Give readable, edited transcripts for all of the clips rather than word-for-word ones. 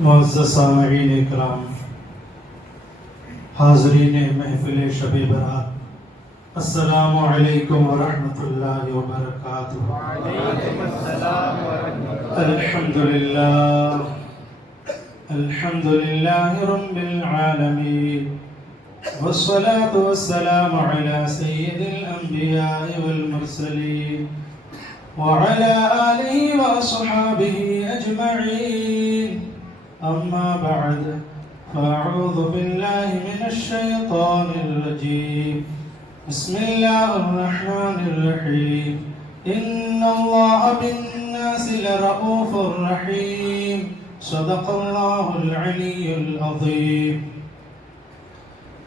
معزز سامعین اکرام، حاضرین محفل شب برات، السلام علیکم ورحمۃ اللہ وبرکاتہ۔ وعلیکم السلام ورحمۃ اللہ۔ الحمد للہ رب العالمین، والصلاة والسلام علی سید الانبیاء والمرسلین وعلى آلہ واصحابہ اجمعین، اما بعد فاعوذ باللہ من الشیطان الرجیم، بسم اللہ الرحمن الرحیم، ان اللہ بالناس لرؤوف رحیم، صدق اللہ العلی العظیم،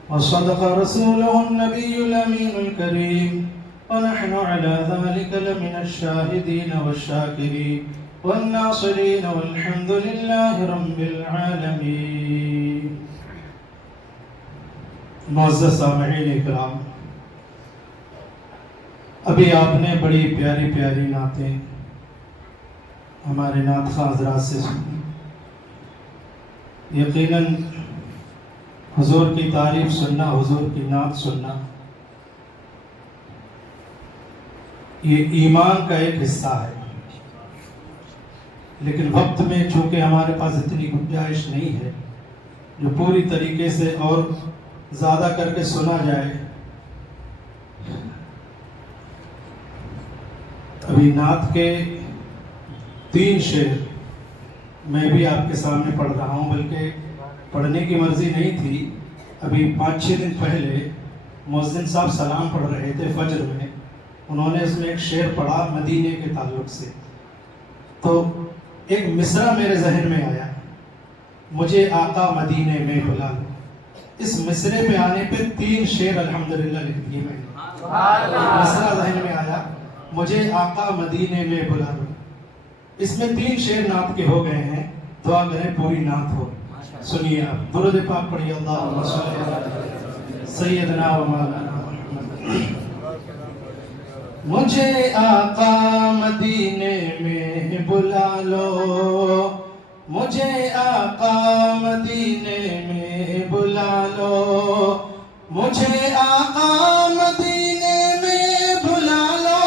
وصدق رسوله النبي الأمين الكريم، ونحن على ذلك لمن الشاهدين والشاكرين والناصرين، والحمد لله رب العالمين۔ معزز سامعین اکرام، ابھی آپ نے بڑی پیاری پیاری نعتیں ہمارے نعت خواں حضرات سے سنی۔ یقیناً حضور کی تعریف سننا، حضور کی نعت سننا، یہ ایمان کا ایک حصہ ہے، لیکن وقت میں چونکہ ہمارے پاس اتنی گنجائش نہیں ہے جو پوری طریقے سے اور زیادہ کر کے سنا جائے۔ ابھی نعت کے 3 شعر میں بھی آپ کے سامنے پڑھ رہا ہوں، بلکہ پڑھنے کی مرضی نہیں تھی۔ ابھی 5-6 دن پہلے مؤذن صاحب سلام پڑھ رہے تھے فجر میں، انہوں نے اس میں ایک شعر پڑھا مدینے کے تعلق سے، تو ایک مصرع میرے ذہن میں آیا، مجھے آقا مدینے میں بلا لو۔ اس مصرے پہ آنے پہ 3 شعر الحمدللہ لکھ دیے میں نے۔ مصرع ذہن میں آیا، مجھے آقا مدینے میں بلا لو، اس میں 3 شعر نعت کے ہو گئے ہیں۔ دعا کریں پوری نعت ہو۔ سنیے آپ، درود پاک پڑھیے، اللہم صلی علی سیدنا و مولانا محمد۔ مجھے آقا مدینے میں بلا لو، مجھے آقا مدینے میں بلا لو، مجھے آقا مدینے میں بلا لو،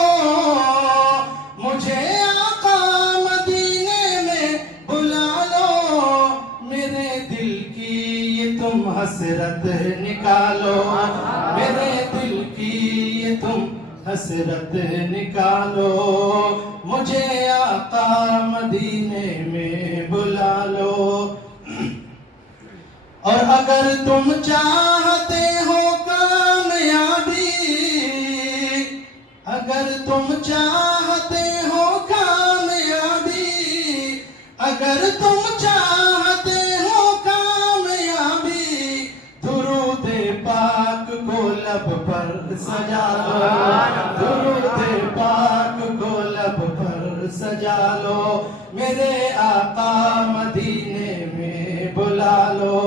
مجھے آقا مدینے میں بلا لو، میرے دل کی یہ تم حسرت نکالو، میرے دل کی یہ تم حسرت نکالو، مجھے آقا مدینے میں بلا لو۔ اور اگر تم چاہتے ہو کامیابی، اگر تم چاہتے ہو کامیابی، اگر تم چاہتے ہو کامیابی، درود پاک کو لب پر سجا لو، درود پاک کو لب پر سجا لو، میرے آقا مدینے میں بلا لو۔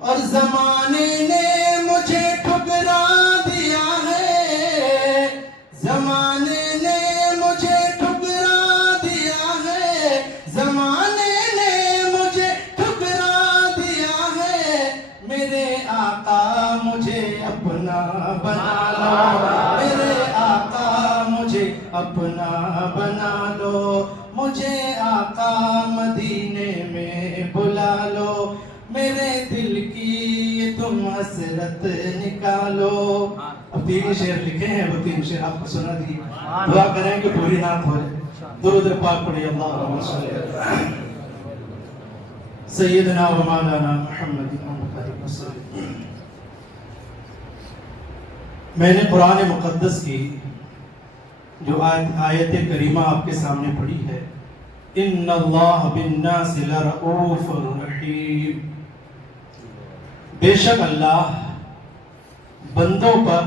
اور زمانے نے مجھے ٹھکرا دیا ہے، زمانے نے مجھے ٹھکرا دیا ہے، زمانے نے مجھے ٹھکرا دیا ہے، میرے آقا مجھے اپنا بنا لو، میرے آقا مجھے اپنا بنا لو، مجھے آقا مدینے میں بلا لو، میرے دل کی یہ تم حسرت نکالو۔ اب 3 شعر لکھے ہیں، وہ 3 شعر آپ کو سنا دیے، دعا کریں کہ پوری نعت ہو جائے۔ درود پاک پڑھیے، اللہم صلی علی سیدنا و مولانا محمد وسلم۔ میں نے قرآن مقدس کی جو آیت کریمہ آپ کے سامنے پڑھی ہے، ان اللہ بالناس لرؤوف رحیم، بے شک اللہ بندوں پر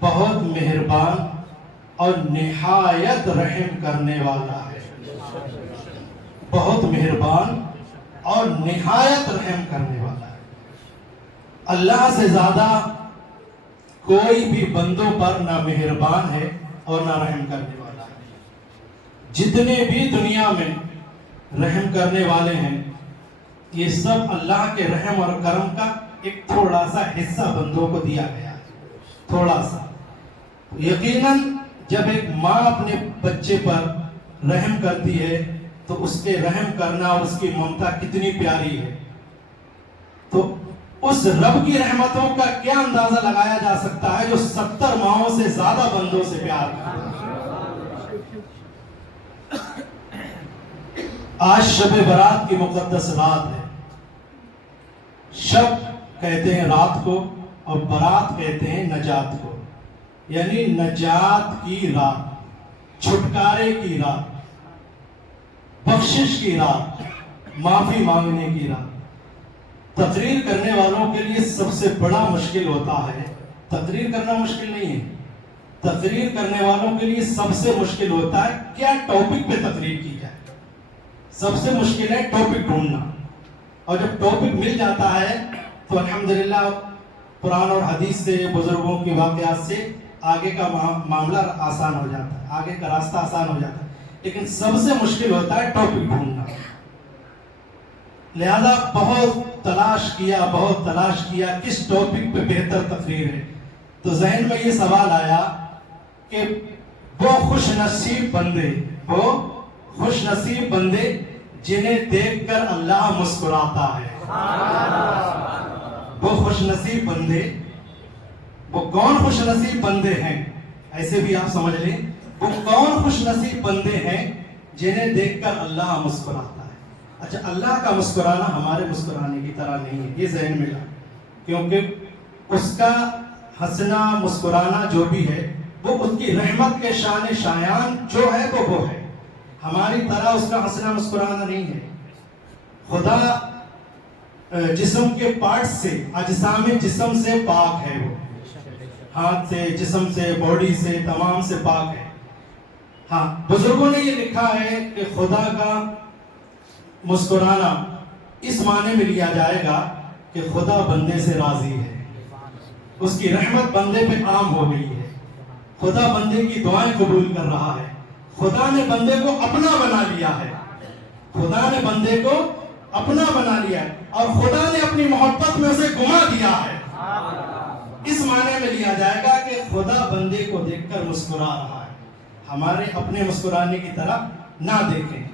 بہت مہربان اور نہایت رحم کرنے والا ہے، بہت مہربان اور نہایت رحم کرنے والا ہے۔ اللہ سے زیادہ کوئی بھی بندوں پر نہ مہربان ہے اور نہ رحم کرنے والا ہے۔ جتنے بھی دنیا میں رحم کرنے والے ہیں یہ سب اللہ کے رحم اور کرم کا ایک تھوڑا سا حصہ بندوں کو دیا گیا ہے، تھوڑا سا۔ یقیناً جب ایک ماں اپنے بچے پر رحم کرتی ہے تو اس کے رحم کرنا اور اس کی ممتا کتنی پیاری ہے، تو اس رب کی رحمتوں کا کیا اندازہ لگایا جا سکتا ہے جو 70 ماہوں سے زیادہ بندوں سے پیار کرتا ہے۔ آج شب برات کی مقدس رات ہے۔ شب کہتے ہیں رات کو اور برات کہتے ہیں نجات کو، یعنی نجات کی رات، چھٹکارے کی رات، بخشش کی رات، معافی مانگنے کی رات۔ تقریر کرنے والوں کے لیے سب سے بڑا مشکل ہوتا ہے، تقریر کرنا مشکل نہیں ہے، تقریر کرنے والوں کے لیے سب سے مشکل ہوتا ہے کیا ٹاپک پہ تقریر کی جائے۔ سب سے مشکل ہے ٹاپک ڈھونڈنا، اور جب ٹاپک مل جاتا ہے تو الحمدللہ قرآن اور حدیث سے، بزرگوں کی واقعات سے آگے کا معاملہ آسان ہو جاتا ہے، آگے کا راستہ آسان ہو جاتا ہے۔ لیکن سب سے مشکل ہوتا ہے ٹاپک ڈھونڈنا۔ لہذا بہت تلاش کیا کس ٹاپک پہ بہتر تقریر ہے، تو ذہن میں یہ سوال آیا کہ وہ خوش نصیب بندے جنہیں دیکھ کر اللہ مسکراتا ہے۔ وہ خوش نصیب بندے، وہ کون خوش نصیب بندے ہیں، ایسے بھی آپ سمجھ لیں، وہ کون خوش نصیب بندے ہیں جنہیں دیکھ کر اللہ مسکراتا ہے۔ اچھا، اللہ کا مسکرانا ہمارے مسکرانے کی طرح نہیں ہے، یہ ذہن میں لا، کیونکہ اس کا ہنسنا مسکرانا جو بھی ہے وہ اس کی رحمت کے شان شایان جو ہے وہ ہے، ہماری طرح اس کا ہنسنا مسکرانا نہیں ہے۔ خدا جسم کے پارٹس سے، اجسام جسم سے پاک ہے، وہ ہاتھ سے، جسم سے، باڈی سے، تمام سے پاک ہے۔ ہاں، بزرگوں نے یہ لکھا ہے کہ خدا کا مسکرانا اس معنی میں لیا جائے گا کہ خدا بندے سے راضی ہے، اس کی رحمت بندے پہ عام ہو گئی ہے، خدا بندے کی دعائیں قبول کر رہا ہے، خدا نے بندے کو اپنا بنا لیا ہے، خدا نے بندے کو اپنا بنا لیا ہے، اور خدا نے اپنی محبت میں اسے گما دیا ہے۔ اس معنی میں لیا جائے گا کہ خدا بندے کو دیکھ کر مسکرا رہا ہے، ہمارے اپنے مسکرانے کی طرح نہ دیکھیں۔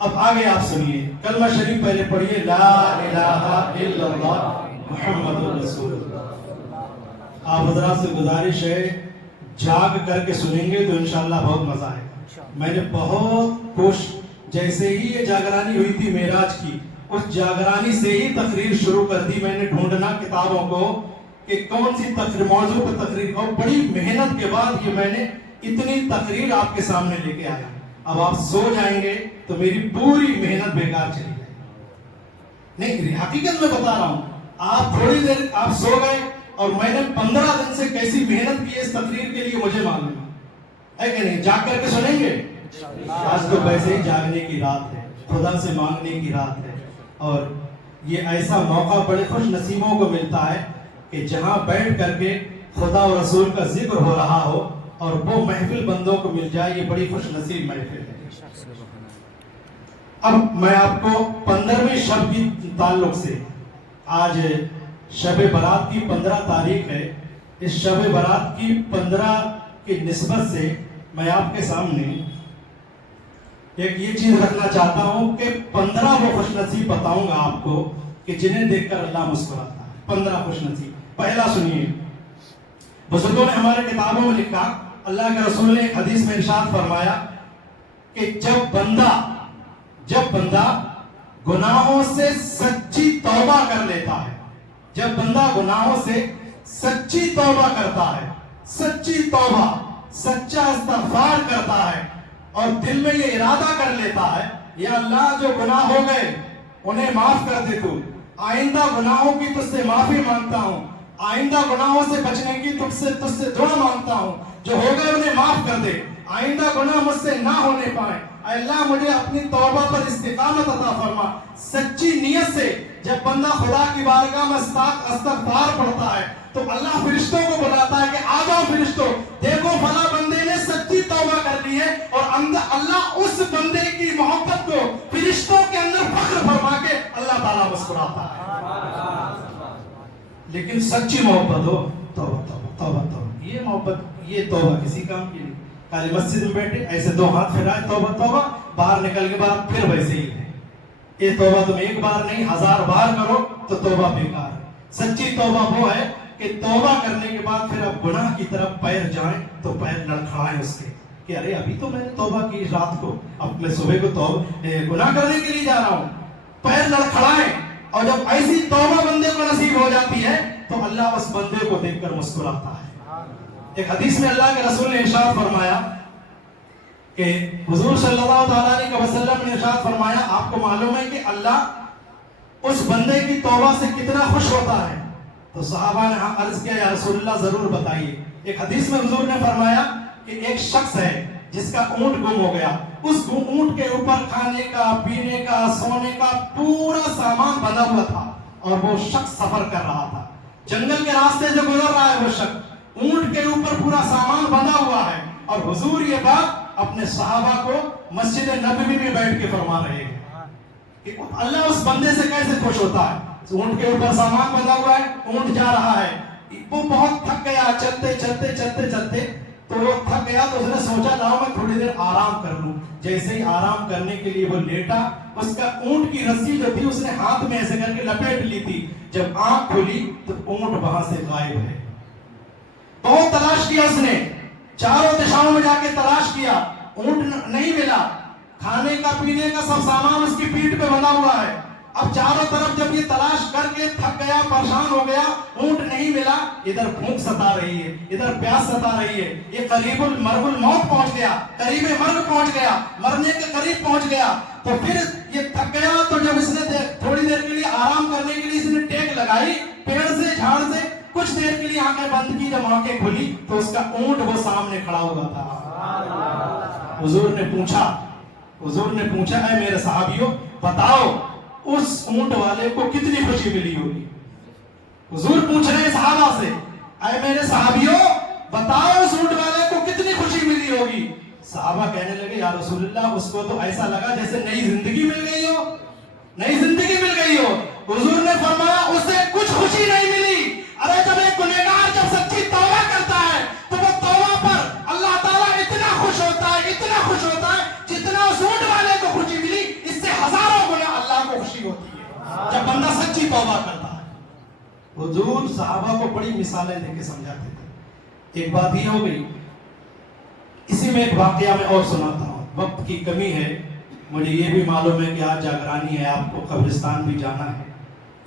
اب آگے آپ سنیے، کلمہ شریف پہلے پڑھیے، لا الہ الا اللہ محمد رسول اللہ۔ آپ حضرات سے گزارش ہے جاگ کر کے سنیں گے تو انشاءاللہ بہت مزہ آئے گا۔ میں نے بہت جیسے ہی یہ جاگرانی ہوئی تھی معراج کی، اس جاگرانی سے ہی تقریر شروع کر دی میں نے، ڈھونڈنا کتابوں کو کہ کون سی تقریر، موضوع پر تقریر، اور بڑی محنت کے بعد یہ میں نے اتنی تقریر آپ کے سامنے لے کے آیا۔ اب آپ سو جائیں گے تو میری پوری محنت بیکار چلی جائے گی۔ نہیں، حقیقت میں بتا رہا ہوں، آپ تھوڑی دیر آپ سو گئے اور میں نے 15 دن سے کیسی محنت کی اس تقریر کے لیے مجھے معلوم ہے کہ نہیں؟ جاگ کر کے سنیں گے؟ آج تو ویسے ہی جاگنے کی رات ہے، خدا سے مانگنے کی رات ہے، اور یہ ایسا موقع بڑے خوش نصیبوں کو ملتا ہے کہ جہاں بیٹھ کر کے خدا اور رسول کا ذکر ہو رہا ہو اور وہ محفل بندوں کو مل جائے، یہ بڑی خوش نصیب محفل ہے۔ اب میں آپ کو 15ویں شب کی تعلق سے، آج شب برات کی 15 تاریخ ہے، اس شب برات کی 15 کی نسبت سے میں آپ کے سامنے ایک یہ چیز رکھنا چاہتا ہوں کہ 15 وہ خوش نصیب بتاؤں گا آپ کو کہ جنہیں دیکھ کر اللہ مسکراتا ہے۔ 15 خوش نصیب۔ پہلا سنیے، بزرگوں نے ہمارے کتابوں میں لکھا، اللہ کے رسول نے حدیث میں ارشاد فرمایا کہ جب بندہ گناہوں سے سچی توبہ کر لیتا ہے، جب بندہ گناہوں سے سچی توبہ کرتا ہے، سچی توبہ، سچا استغفار کرتا ہے، اور دل میں یہ ارادہ کر لیتا ہے، یا اللہ جو گناہ ہو گئے انہیں معاف کر دے، تو آئندہ گناہوں کی تجھ سے معافی مانگتا ہوں، آئندہ گناہوں سے بچنے کی تجھ سے دعا مانگتا ہوں، جو ہو گئے انہیں معاف کر دے، آئندہ گناہ مجھ سے نہ ہونے پائے، اے اللہ مجھے اپنی توبہ پر استقامت عطا فرما۔ سچی نیت سے جب بندہ خدا کی بارگاہ میں استغفار پڑھتا ہے تو اللہ فرشتوں کو بلاتا ہے کہ آ جاؤ فرشتوں، دیکھو فلاں بندے نے سچی توبہ کر لی ہے، اور اللہ اس بندے کی محبت کو فرشتوں کے اندر فخر فرما کے اللہ تعالیٰ आता है। लेकिन सच्ची मोहब्बत हो, तौबा तौबा तौबा तौबा, ये मोहब्बत, ये तौबा किसी काम की नहीं। खाली मस्जिद में बैठे ऐसे दो हाथ फैलाए तौबा तौबा, बाहर निकल के बाद फिर वैसे ही है। ये तौबा तुम एक बार नहीं 1000 बार करो तो तौबा बेकार है। सच्ची तौबा वो है कि तौबा करने के बाद फिर अब गुनाह की तरफ पैर जाए तो पैर लड़खड़ाए उसके कि अरे अभी तो मैंने तौबा की रात को, अब मैं सुबह को गुनाह करने के लिए जा रहा हूँ, पैर लड़खड़ाए। और जब ऐसी तौबा बंदे को नसीब हो जाती है तो अल्लाह उस बंदे को देखकर मुस्कुराता है। एक हदीस में अल्लाह के रसूल ने इरशाद फरमाया कि हुजूर सल्लल्लाहु अलैहि वसल्लम ने इरशाद फरमाया, आपको मालूम है कि अल्लाह उस बंदे की तौबा से कितना खुश होता है? तो सहाबा ने अर्ज किया, या रसूलल्लाह जरूर बताइए। एक हदीस में हुजूर ने फरमाया कि एक शख्स है जिसका ऊंट गुम हो गया, उस ऊंट के ऊपर खाने का, पीने का, सोने का पूरा सामान बना हुआ था और वो शख्स सफर कर रहा था, जंगल के रास्ते से गुजर रहा है। वो शख्स ऊंट के ऊपर पूरा सामान बंधा हुआ है और हुजूर ये बात अपने सहाबा को मस्जिद नबवी में बैठ के फरमा रहे हैं कि अल्लाह उस बंदे से कैसे खुश होता है। ऊंट के ऊपर सामान बंधा हुआ है, ऊंट जा रहा है, वो बहुत थक गया, चलते चलते चलते चलते तो वो थक गया, तो उसने सोचा लाओ मैं थोड़ी देर आराम कर लूं। जैसे ही आराम करने के लिए वो लेटा, उसका ऊंट की रस्सी जो थी उसने हाथ में ऐसे करके लपेट ली थी। जब आंख खुली तो ऊंट वहां से गायब है। बहुत तलाश किया उसने, चारों दिशाओं में जाके तलाश किया, ऊंट नहीं मिला, खाने का पीने का सब सामान उसकी पीठ पे बंधा हुआ है। अब चारों तरफ जब ये तलाश करके थक गया, परेशान हो गया, ऊंट नहीं मिला, इधर भूख सता रही है, इधर प्यास सता रही है, ये करीबुल मरबुल मौत पहुंच गया, करीबे मर्ग पहुंच गया, मरने के करीब पहुंच गया। तो फिर ये थक गया, तो जब इसने थोड़ी देर के लिए आराम करने के लिए इसने टेक लगाई, पेड़ से झाड़ से कुछ देर के लिए आंखें बंद की, जब आंखें खुली तो उसका ऊंट वो सामने खड़ा हुआ था। हुजूर ने पूछा, ऐ मेरे सहाबियों बताओ उस ऊंट वाले को कितनी खुशी मिली होगी? हुजूर पूछ रहे हैं सहाबा से, ऐ मेरे सहाबियों बताओ उस ऊंट वाले को कितनी खुशी मिली होगी? सहाबा कहने लगे, या रसूलल्लाह उसको तो ऐसा लगा जैसे नई जिंदगी मिल गई हो, नई जिंदगी मिल गई हो। हुजूर ने फरमाया उसे कुछ खुशी नहीं मिली। अरे जब एक गुनहगार जब सच्ची तौबा करता है तो वो तौबा पर अल्लाह ताला इतना खुश होता है, इतना खुश होता है, जितना उस ऊंट वाले को खुशी मिली इससे हजारों गुना अल्लाह को खुशी होती है जब बंदा सच्ची तौबा करता है। हुजूर सहाबा को बड़ी मिसालें देके समझाते थे। एक बात ये हो गई, इसी में एक वाकया मैं और सुनाता हूँ, वक्त की कमी है, मुझे ये भी मालूम है कि आज जागरानी है, आपको कब्रिस्तान भी जाना है,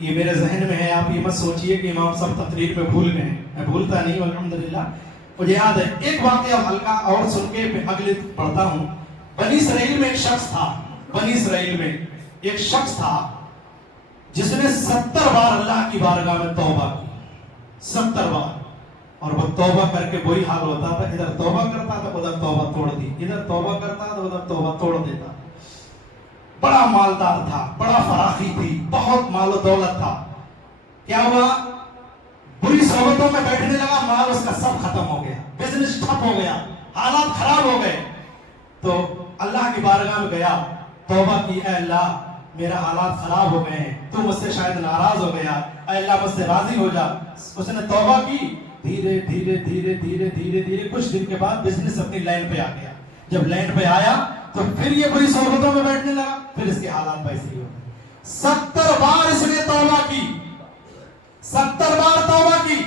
ये मेरे जहन में है। आप ये मत सोचिए कि इमाम सब तकरीर में भूल गए, मैं भूलता नहीं हूँ अल्हम्दुलिल्लाह, मुझे याद है। एक वाकया हल्का और सुन के अगले पढ़ता हूँ। बनी इसराइल में एक शख्स था, बनी इसराइल में एक शख्स था जिसने 70 बार अल्लाह की बारगाह में तौबा की, 70 बार। और वो तौबा करके वही हाल होता था, इधर तौबा करता था उधर तौबा तोड़ दी, इधर तौबा करता था उधर तौबा तोड़ देता। बड़ा मालदार था, बड़ा फराखी थी, बहुत मालो दौलत था। क्या हुआ, बुरी सोबतों में बैठने लगा, माल उसका सब खत्म हो गया, बिजनेस ठप हो गया, हालात खराब हो गए। तो अल्लाह की बारगाह में गया, तौबा की, ऐ अल्लाह मेरा हालात खराब हो गए हैं, तू मुझसे शायद नाराज हो गया, ऐ अल्लाह मुझसे राजी हो जा। उसने तौबा की, धीरे धीरे धीरे धीरे धीरे धीरे कुछ दिन के बाद बिजनेस अपनी लाइन पे आ गया। जब लाइन पे आया तो फिर ये बुरी सोबतों में बैठने लगा, फिर इसके हालात वैसे ही हो गए। 70 बार इसने तौबा की, 70 बार तौबा की,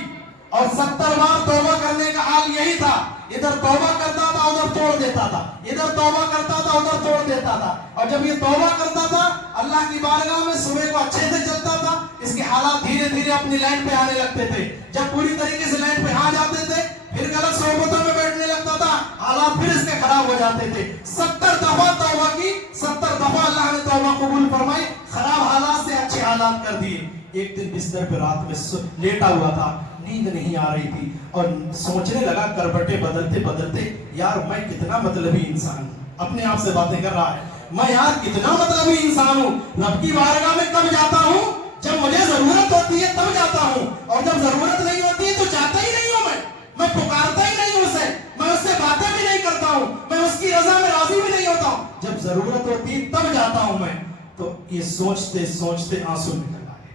और 70 बार तौबा करने का हाल यही था, इधर तौबा करता था उधर तोड़ देता था, इधर तौबा करता था उधर तोड़ देता था। और जब ये तौबा करता था अल्लाह की बारगाह में सुबह को अच्छे से चलता था, इसके हालात धीरे धीरे अपनी लाइन पे आने लगते थे। जब पूरी तरीके से लाइन पे आ जाते थे फिर गलत सोबतों में बैठने लगता था, हालात फिर इसके खराब हो जाते थे। 70 दफा तौबा की, 70 दफा अल्लाह ने तौबा कबूल फरमाई, खराब हालात से अच्छे हालात कर दिए। एक दिन बिस्तर पे रात में लेटा हुआ था, नींद नहीं आ रही थी और सोचने लगा करवटे बदलते बदलते, यार मैं कितना मतलबी इंसान हूँ। अपने आप से बातें कर रहा है, मैं यार कितना मतलबी इंसान हूँ, रब की बारगाह में कब जाता हूँ, जब मुझे जरूरत होती है तब जाता हूँ, और जब जरूरत नहीं होती है तो जाता ही नहीं हूँ। मैं पुकारता ही नहीं हूँ उसे, मैं उससे बातें भी नहीं करता हूँ, मैं उसकी रजा में राजी भी नहीं होता हूँ, जब जरूरत होती है तब जाता हूँ मैं। तो ये सोचते सोचते आंसू निकल आए,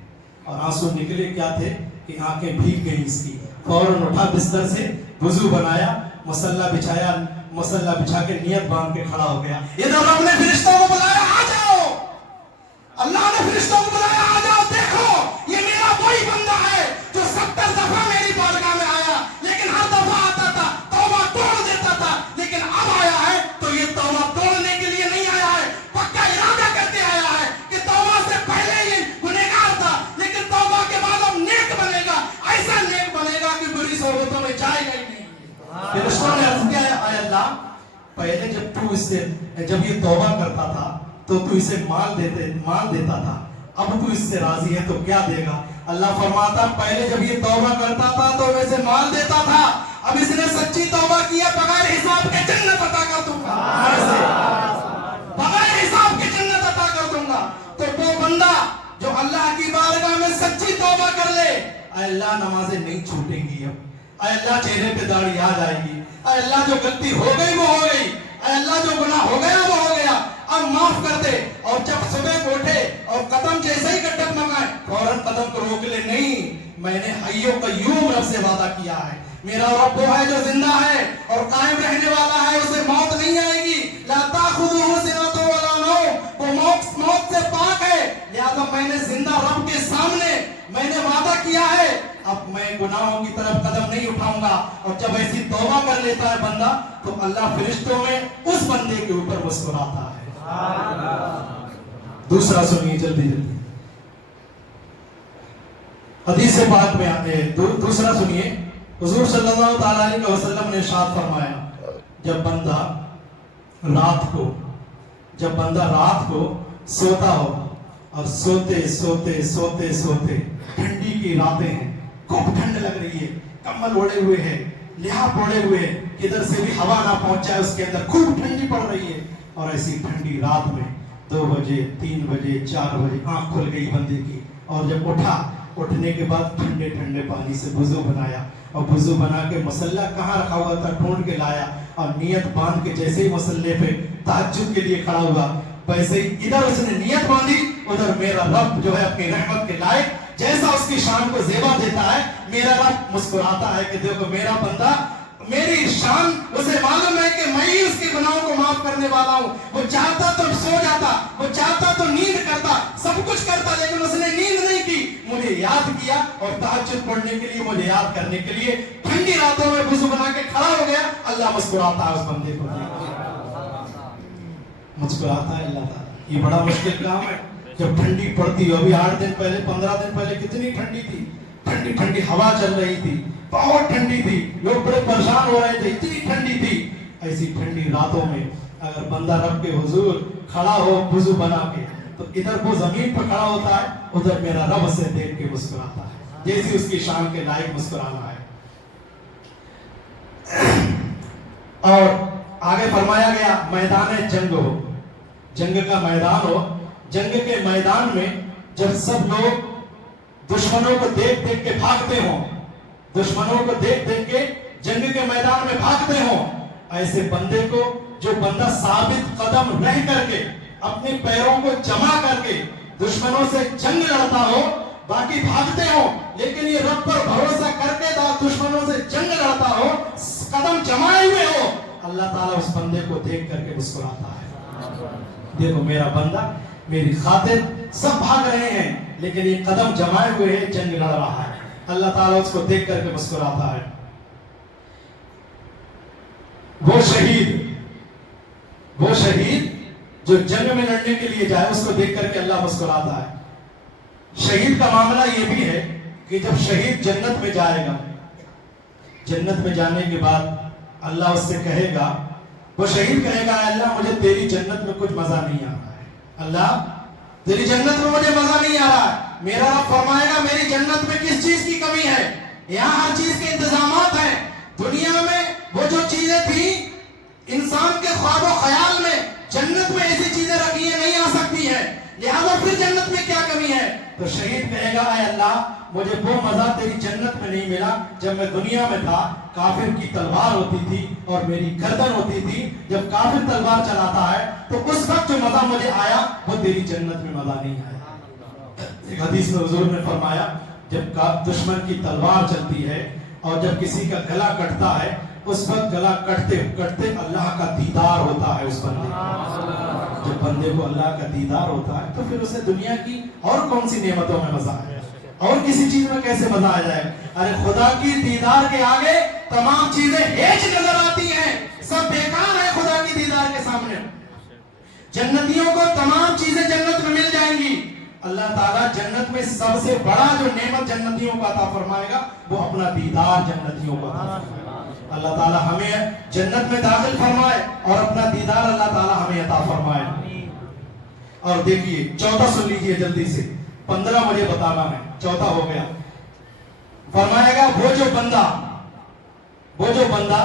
اور آنسو نکلے کیا تھے کہ آنکھیں بھیگ گئی اس کی. فوراً اٹھا بستر سے, وضو بنایا, مصلی بچھایا, مصلی بچھا کے نیت باندھ کے کھڑا ہو گیا. ادھر رب نے فرشتوں کو بلایا, آ جاؤ. اللہ نے فرشتوں کو بلایا, آ جاؤ, دیکھو یہ میرا وہی بندہ ہے جو 70 دفعہ میری بارگاہ میں آیا, لیکن ہر دفعہ آتا تھا توبہ توڑ دیتا تھا, لیکن اب آیا ہے تو یہ توبہ توڑنے کے لیے نہیں آیا ہے, پکا ارادہ کر کے آیا ہے کہ توبہ سے پہلے یہ گنہگار تھا, لیکن توبہ کے بعد اب نیک بنے گا, ایسا نیک بنے گا کہ بری صحبتوں میں جائے گا ہی نہیں. فرشتوں نے عرض کیا, اے اللہ پہلے جب یہ توبہ کرتا تھا تو تو اسے مال دیتا تھا, اب تو اس سے راضی ہے تو کیا دے گا؟ اللہ فرماتا پہلے جب یہ توبہ کرتا تھا تو میں اسے مال دیتا تھا, اب اس نے سچی توبہ کیا, بغیر حساب کے جنت عطا کر دوں گا, بغیر حساب کے جنت عطا کر دوں گا. تو وہ بندہ جو اللہ کی بارگاہ میں سچی توبہ کر لے, اے اللہ نمازیں نہیں چھوٹیں گی اب, اے اللہ چہرے پہ داڑھی آ جائے گی, اے اللہ جو غلطی ہو گئی وہ ہو گئی, اے اللہ جو گناہ ہو گیا وہ ہو گیا, اب معاف کر دے. اور جب صبح کو اٹھے اور قدم جیسے ہی گٹک منگائے فوراً قدم کو روک لے, نہیں میں نے حی و قیوم رب سے وعدہ کیا ہے, میرا رب وہ ہے جو زندہ ہے اور قائم رہنے والا ہے, اسے موت نہیں آئے گی. لا تاخذہ سنۃ ولا نوم, وہ موت سے پاک ہے, لہذا میں نے زندہ رب کے سامنے میں نے وعدہ کیا ہے, اب میں گناہوں کی طرف قدم نہیں اٹھاؤں گا. اور جب ایسی توبہ کر لیتا ہے بندہ تو اللہ فرشتوں میں اس بندے کے اوپر مسکراتا ہے. دوسرا سنیے جلدی جلدی, حدیث پاک میں آتے ہیں. دوسرا سنیے, حضور صلی اللہ تعالی علیہ وسلم نے ارشاد فرمایا, جب بندہ رات کو سوتا ہو اور سوتے سوتے سوتے سوتے, ٹھنڈی کی راتیں ہیں, خوب ٹھنڈ لگ رہی ہے, کمبل اوڑے ہوئے ہیں, لحاف اوڑے ہوئے, کدھر سے بھی ہوا نہ پہنچا ہے اس کے اندر, خوب ٹھنڈی پڑ رہی ہے, اور ایسی ٹھنڈی رات میں 2 بجے 3 بجے 4 بجے آنکھ کھل گئی بندے کی, اور جب اٹھنے کے بعد ٹھنڈے ٹھنڈے پانی سے وضو بنایا, اور وضو بنا کے مصلی کہاں رکھا ہوا تھا ڈھونڈ کے لایا, اور نیت باندھ کے جیسے ہی مصلی پہ تہجد کے لیے کھڑا ہوا, ویسے ہی ادھر اس نے نیت باندھی, ادھر میرا رب جو ہے اپنی رحمت کے لائق جیسا اس کی شان کو زیبا دیتا ہے, میرا رب مسکراتا ہے کہ دیکھو میرا بندہ, میری شان اسے معلوم ہے کہ میں ہی اس کے گناہوں کو معاف کرنے والا ہوں. وہ چاہتا تو سو جاتا, وہ چاہتا تو نیند کرتا, سب کچھ کرتا, لیکن اس نے نیند نہیں کی, مجھے یاد کیا, اور تہجد پڑھنے کے لیے مجھے یاد کرنے کے لیے ٹھنڈی راتوں میں وضو بنا کے کھڑا ہو گیا. اللہ مسکراتا ہے اس بندے کو, مسکراتا ہے اللہ تعالیٰ. یہ بڑا مشکل کام ہے جب ٹھنڈی پڑتی ہو. ابھی 8 دن پہلے 15 دن پہلے کتنی ٹھنڈی تھی, ٹھنڈی ٹھنڈی ہوا چل رہی تھی, بہت ٹھنڈی تھی, لوگ بڑے پریشان ہو رہے تھے, اتنی ٹھنڈی تھی. ایسی ٹھنڈی راتوں میں اگر بندہ رب کے حضور کھڑا ہو وضو بنا کے, تو ادھر وہ زمین پر کھڑا ہوتا ہے, ادھر میرا رب اسے دیکھ کے مسکراتا ہے, جیسی اس کی شان کے لائق مسکرانا ہے. اور آگے فرمایا گیا, میدان جنگ ہو, جنگ کا میدان ہو, جنگ کے میدان میں جب سب لوگ دشمنوں کو دیکھ دیکھ کے بھاگتے ہوں, دشمنوں کو دیکھ دیکھ کے جنگ کے میدان میں بھاگتے ہوں, ایسے بندے کو, جو بندہ ثابت قدم رہ کر کے اپنے پیروں کو جمع کر کے دشمنوں سے جنگ لڑتا ہو, باقی بھاگتے ہو لیکن یہ رب پر بھروسہ کر کے دشمنوں سے جنگ لڑتا ہو, قدم جمائے ہوئے ہو, اللہ تعالیٰ اس بندے کو دیکھ کر کے مسکراتا ہے. دیکھو میرا بندہ میری خاطر سب بھاگ رہے ہیں لیکن یہ قدم جمائے ہوئے ہے, جنگ لڑ رہا ہے, اللہ تعالیٰ اس کو دیکھ کر کے مسکراتا ہے. وہ شہید جو جنگ میں لڑنے کے لیے جائے, اس کو دیکھ کر کے اللہ مسکراتا ہے. شہید کا معاملہ یہ بھی ہے کہ جب شہید جنت میں جائے گا, جنت میں جانے کے بعد اللہ اس سے کہے گا, وہ شہید کہے گا, اللہ مجھے تیری جنت میں کچھ مزہ نہیں آ رہا ہے, اللہ تیری جنت میں مجھے مزہ نہیں آ رہا ہے. میرا رب فرمائے گا میری جنت میں کس چیز کی کمی ہے؟ یہاں ہر چیز کے انتظامات ہیں. دنیا میں وہ جو چیزیں تھیں انسان کے خواب و خیال میں, جنت میں ایسی چیزیں رکھی ہیں نہیں آ سکتی ہیں, لہذا پھر جنت میں کیا کمی ہے؟ تو شہید کہے گا, اے اللہ مجھے وہ مزہ تیری جنت میں نہیں ملا جب میں دنیا میں تھا, کافر کی تلوار ہوتی تھی اور میری گردن ہوتی تھی, جب کافر تلوار چلاتا ہے تو اس وقت جو مزہ مجھے آیا وہ تیری جنت میں مزہ نہیں آیا. ایک حدیث میں حضور نے فرمایا جب دشمن کی تلوار چلتی ہے اور جب کسی کا گلا کٹتا ہے اس وقت گلا کٹتے کٹتے اللہ کا دیدار ہوتا ہے اس بندے کو. جب بندے کو اللہ کا دیدار ہوتا ہے تو پھر اسے دنیا کی اور کون سی نعمتوں میں مزہ ہے اور کسی چیز میں کیسے مزہ آ جائے. ارے خدا کی دیدار کے آگے تمام چیزیں ہیچ نظر آتی ہیں, سب بیکار ہے خدا کی دیدار کے سامنے. جنتیوں کو تمام چیزیں جنت میں مل جائیں گی. اللہ تعالیٰ جنت میں سب سے بڑا جو نعمت جنتیوں کو عطا فرمائے گا وہ اپنا دیدار جنتیوں کو عطا فرمائے گا. اللہ تعالیٰ ہمیں جنت میں داخل فرمائے اور اپنا دیدار اللہ تعالیٰ ہمیں عطا فرمائے. اور دیکھیے چوتھا سن لیجیے جلدی سے, 15 مجھے بتانا ہے, چوتھا ہو گیا. فرمائے گا وہ جو بندہ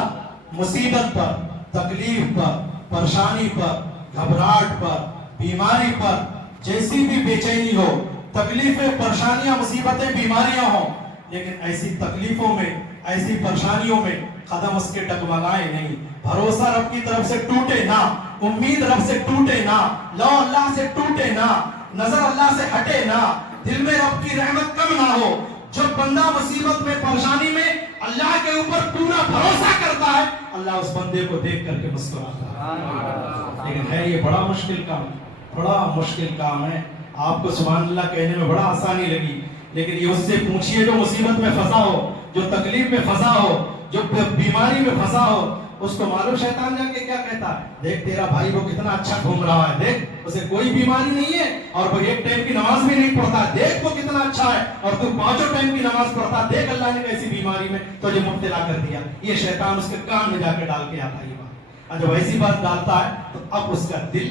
مصیبت پر, تکلیف پر, پریشانی پر, گھبراہٹ پر, بیماری پر, جیسی بھی بے چینی ہو, تکلیفیں, پریشانیاں, مصیبتیں, بیماریاں ہوں, لیکن ایسی تکلیفوں میں, ایسی پریشانیوں میں قدم اس کے ڈگمگائے نہیں, بھروسہ رب کی طرف سے ٹوٹے نہ, امید رب سے ٹوٹے نہ, لو اللہ سے ٹوٹے نہ, نظر اللہ سے ہٹے نہ, دل میں رب کی رحمت کم نہ ہو. جب بندہ مصیبت میں, پریشانی میں اللہ کے اوپر پورا بھروسہ کرتا ہے, اللہ اس بندے کو دیکھ کر کے مسکراتا ہے. لیکن ہے یہ بڑا مشکل کام, بڑا مشکل کام ہے. آپ کو سبحان اللہ کہنے میں بڑا آسانی لگی, لیکن یہ اس سے پوچھئے جو مصیبت میں پھنسا ہو, جو تکلیف میں پھنسا ہو, جو بیماری میں پھنسا ہو, اس کو معلوم شیطان جا کے کیا کہتا ہے, دیکھ تیرا بھائی وہ کتنا اچھا گھوم رہا ہے, دیکھ اسے کوئی بیماری نہیں ہے اور وہ ایک ٹائم کی نماز بھی نہیں پڑھتا, دیکھ وہ کتنا اچھا ہے اور تو 5 ٹائم کی نماز پڑھتا, دیکھ اللہ نے کیسی بیماری میں تجھے مبتلا کر دیا. یہ شیطان اس کے کان میں جا کے ڈال کے آتا ہے یہ بات, اور جب ایسی بات ڈالتا ہے تو اب اس کا دل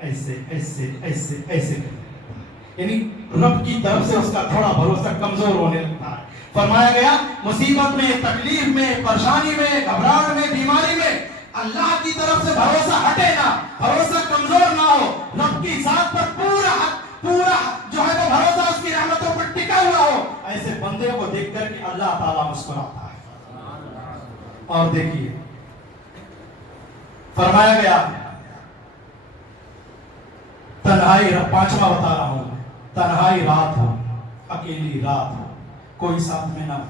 ایسے ایسے ایسے ایسے کرتا ہے, یعنی رب کی طرف سے اس کا تھوڑا بھروسہ کمزور ہونے لگتا ہے. فرمایا گیا مصیبت میں, تکلیف میں, پریشانی میں, گھبراہٹ میں, بیماری میں اللہ کی طرف سے بھروسہ ہٹے نہ, بھروسہ کمزور نہ ہو, رب کی ذات پر پورا جو ہے وہ بھروسہ اس کی رحمتوں پر ٹکا ہوا ہو, ایسے بندے کو دیکھ کر کے اللہ تعالیٰ مسکراتا ہے. اور دیکھیے فرمایا گیا تنہائی, 5واں بتا رہا ہوں, تنہائی رات ہو, اکیلی رات ہو, کوئی ساتھ میں نہ ہو,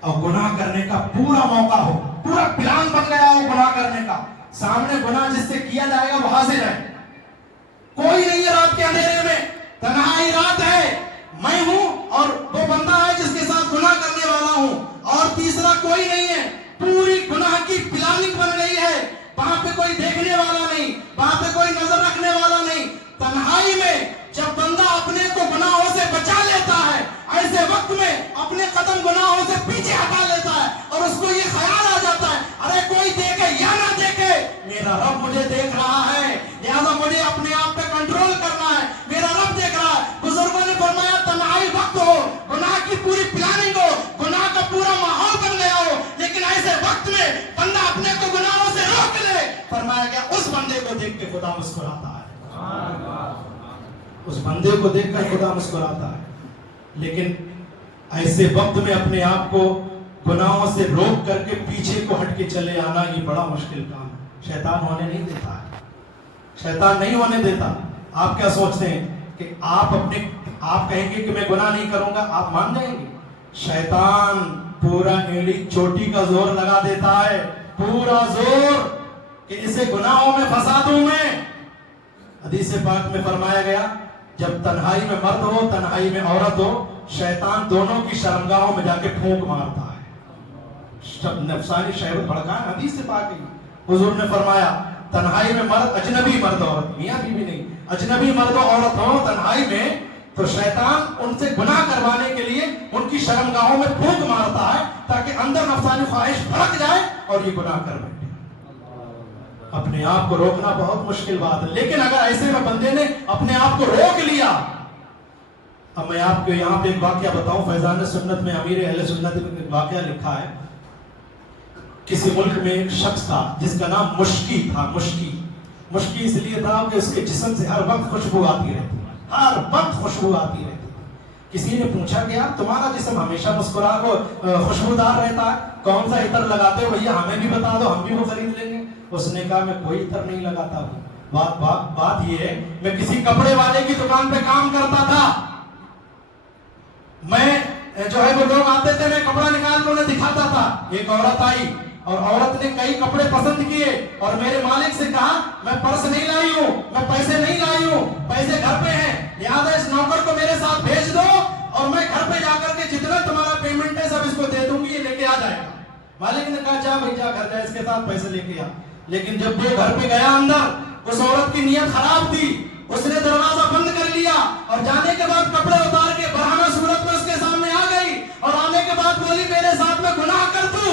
اور گناہ کرنے کا پورا موقع ہو, پورا پلان بن گیا ہو گناہ کرنے کا, سامنے گناہ جس سے کیا جائے گا وہ حاضر ہے, کوئی نہیں ہے رات کے اندھیرے میں, تنہائی رات ہے, میں ہوں اور وہ بندہ ہے جس کے ساتھ گناہ کرنے والا ہوں, اور تیسرا کوئی نہیں ہے, پوری گناہ کی پلاننگ بن گئی ہے, وہاں پہ کوئی دیکھنے والا نہیں, وہاں پہ کوئی نظر رکھنے والا نہیں. تنہائی میں جب بندہ اپنے کو گناہوں سے بچا لیتا ہے, ایسے وقت میں اپنے قدم گناہوں سے پیچھے ہٹا لیتا ہے اور اس کو یہ خیال آ جاتا ہے, ارے کوئی دیکھے یا نہ دیکھے, میرا رب مجھے دیکھ رہا ہے, لہذا مجھے اپنے آپ پہ کنٹرول کرنا ہے, میرا رب دیکھ رہا ہے. بزرگوں نے فرمایا تنہائی وقت ہو, گناہ کی پوری پلاننگ ہو, گناہ کا پورا ماحول بن گیا ہو, لیکن ایسے وقت میں بندہ اپنے کو گناہوں سے روک لے, فرمایا گیا اس بندے کو دیکھ کے خدا مسکراتا ہے, اس بندے کو دیکھ کر خدا مسکراتا ہے. لیکن ایسے وقت میں اپنے آپ کو گناہوں سے روک کر کے پیچھے کو ہٹ کے چلے آنا یہ بڑا مشکل کام ہے. شیطان ہونے نہیں دیتا ہے, شیطان نہیں ہونے دیتا. آپ کیا سوچتے ہیں کہ آپ کہیں گے کہ میں گناہ نہیں کروں گا, آپ مان جائیں گے؟ شیطان پورا ایڑی چوٹی کا زور لگا دیتا ہے, پورا زور کہ اسے گناہوں میں پھنسا دوں میں. حدیث پاک میں فرمایا گیا جب تنہائی میں مرد ہو, تنہائی میں عورت ہو, شیطان دونوں کی شرمگاہوں میں جا کے پھونک مارتا ہے, نفسانی شہوت بھڑکائے. حدیث سے پاک ہے, حضور نے فرمایا تنہائی میں مرد, اجنبی مرد عورت, میاں بیوی نہیں, اجنبی مرد و عورت ہو تنہائی میں, تو شیطان ان سے گناہ کروانے کے لیے ان کی شرمگاہوں میں پھونک مارتا ہے تاکہ اندر نفسانی خواہش بھڑک جائے اور یہ گناہ کر بیٹھے. اپنے آپ کو روکنا بہت مشکل بات ہے, لیکن اگر ایسے میں بندے نے اپنے آپ کو روک لیا. اب میں آپ کو یہاں پہ ایک واقعہ بتاؤں, فیضان سنت میں امیر اہل سنت میں ایک واقعہ لکھا ہے. کسی ملک میں ایک شخص تھا جس کا نام مشکی تھا. مشکی اس لیے تھا کہ اس کے جسم سے ہر وقت خوشبو آتی رہتی, ہر وقت خوشبو آتی رہتی. کسی نے پوچھا کہ یار تمہارا جسم ہمیشہ مسکرا خوشبودار رہتا ہے, کون سا عطر لگاتے ہو بھیا, ہمیں بھی بتا دو, ہم بھی وہ خرید لیں گے. اس نے کہا میں کوئی عطر نہیں لگاتا ہوں. بات یہ ہے میں کسی کپڑے والے کی دکان پہ کام کرتا تھا, मैं जो है वो लोग आते थे, मैं कपड़ा निकाल कर उन्हें दिखाता था। एक औरत आई और औरत ने कई कपड़े पसंद किए और मेरे मालिक से कहा मैं पर्स नहीं लाई हूँ, मैं पैसे नहीं लाई हूँ, पैसे घर पे हैं, लिहाजा इस नौकर को मेरे साथ भेज दो और मैं घर पे जाकर के जितना तुम्हारा पेमेंट है सब इसको दे दूंगी, ये लेके आ जाएगा। मालिक ने कहा जा भाई जा, घर जा, इसके साथ पैसे लेके आ। लेकिन जब वो घर पे गया अंदर, उस औरत की नीयत खराब थी, उसने दरवाजा बंद कर लिया और जाने के बाद कपड़े उतार के बहाना सूरत में उसके सामने आ गई और आने के बाद बोली मेरे साथ में गुनाह कर, तू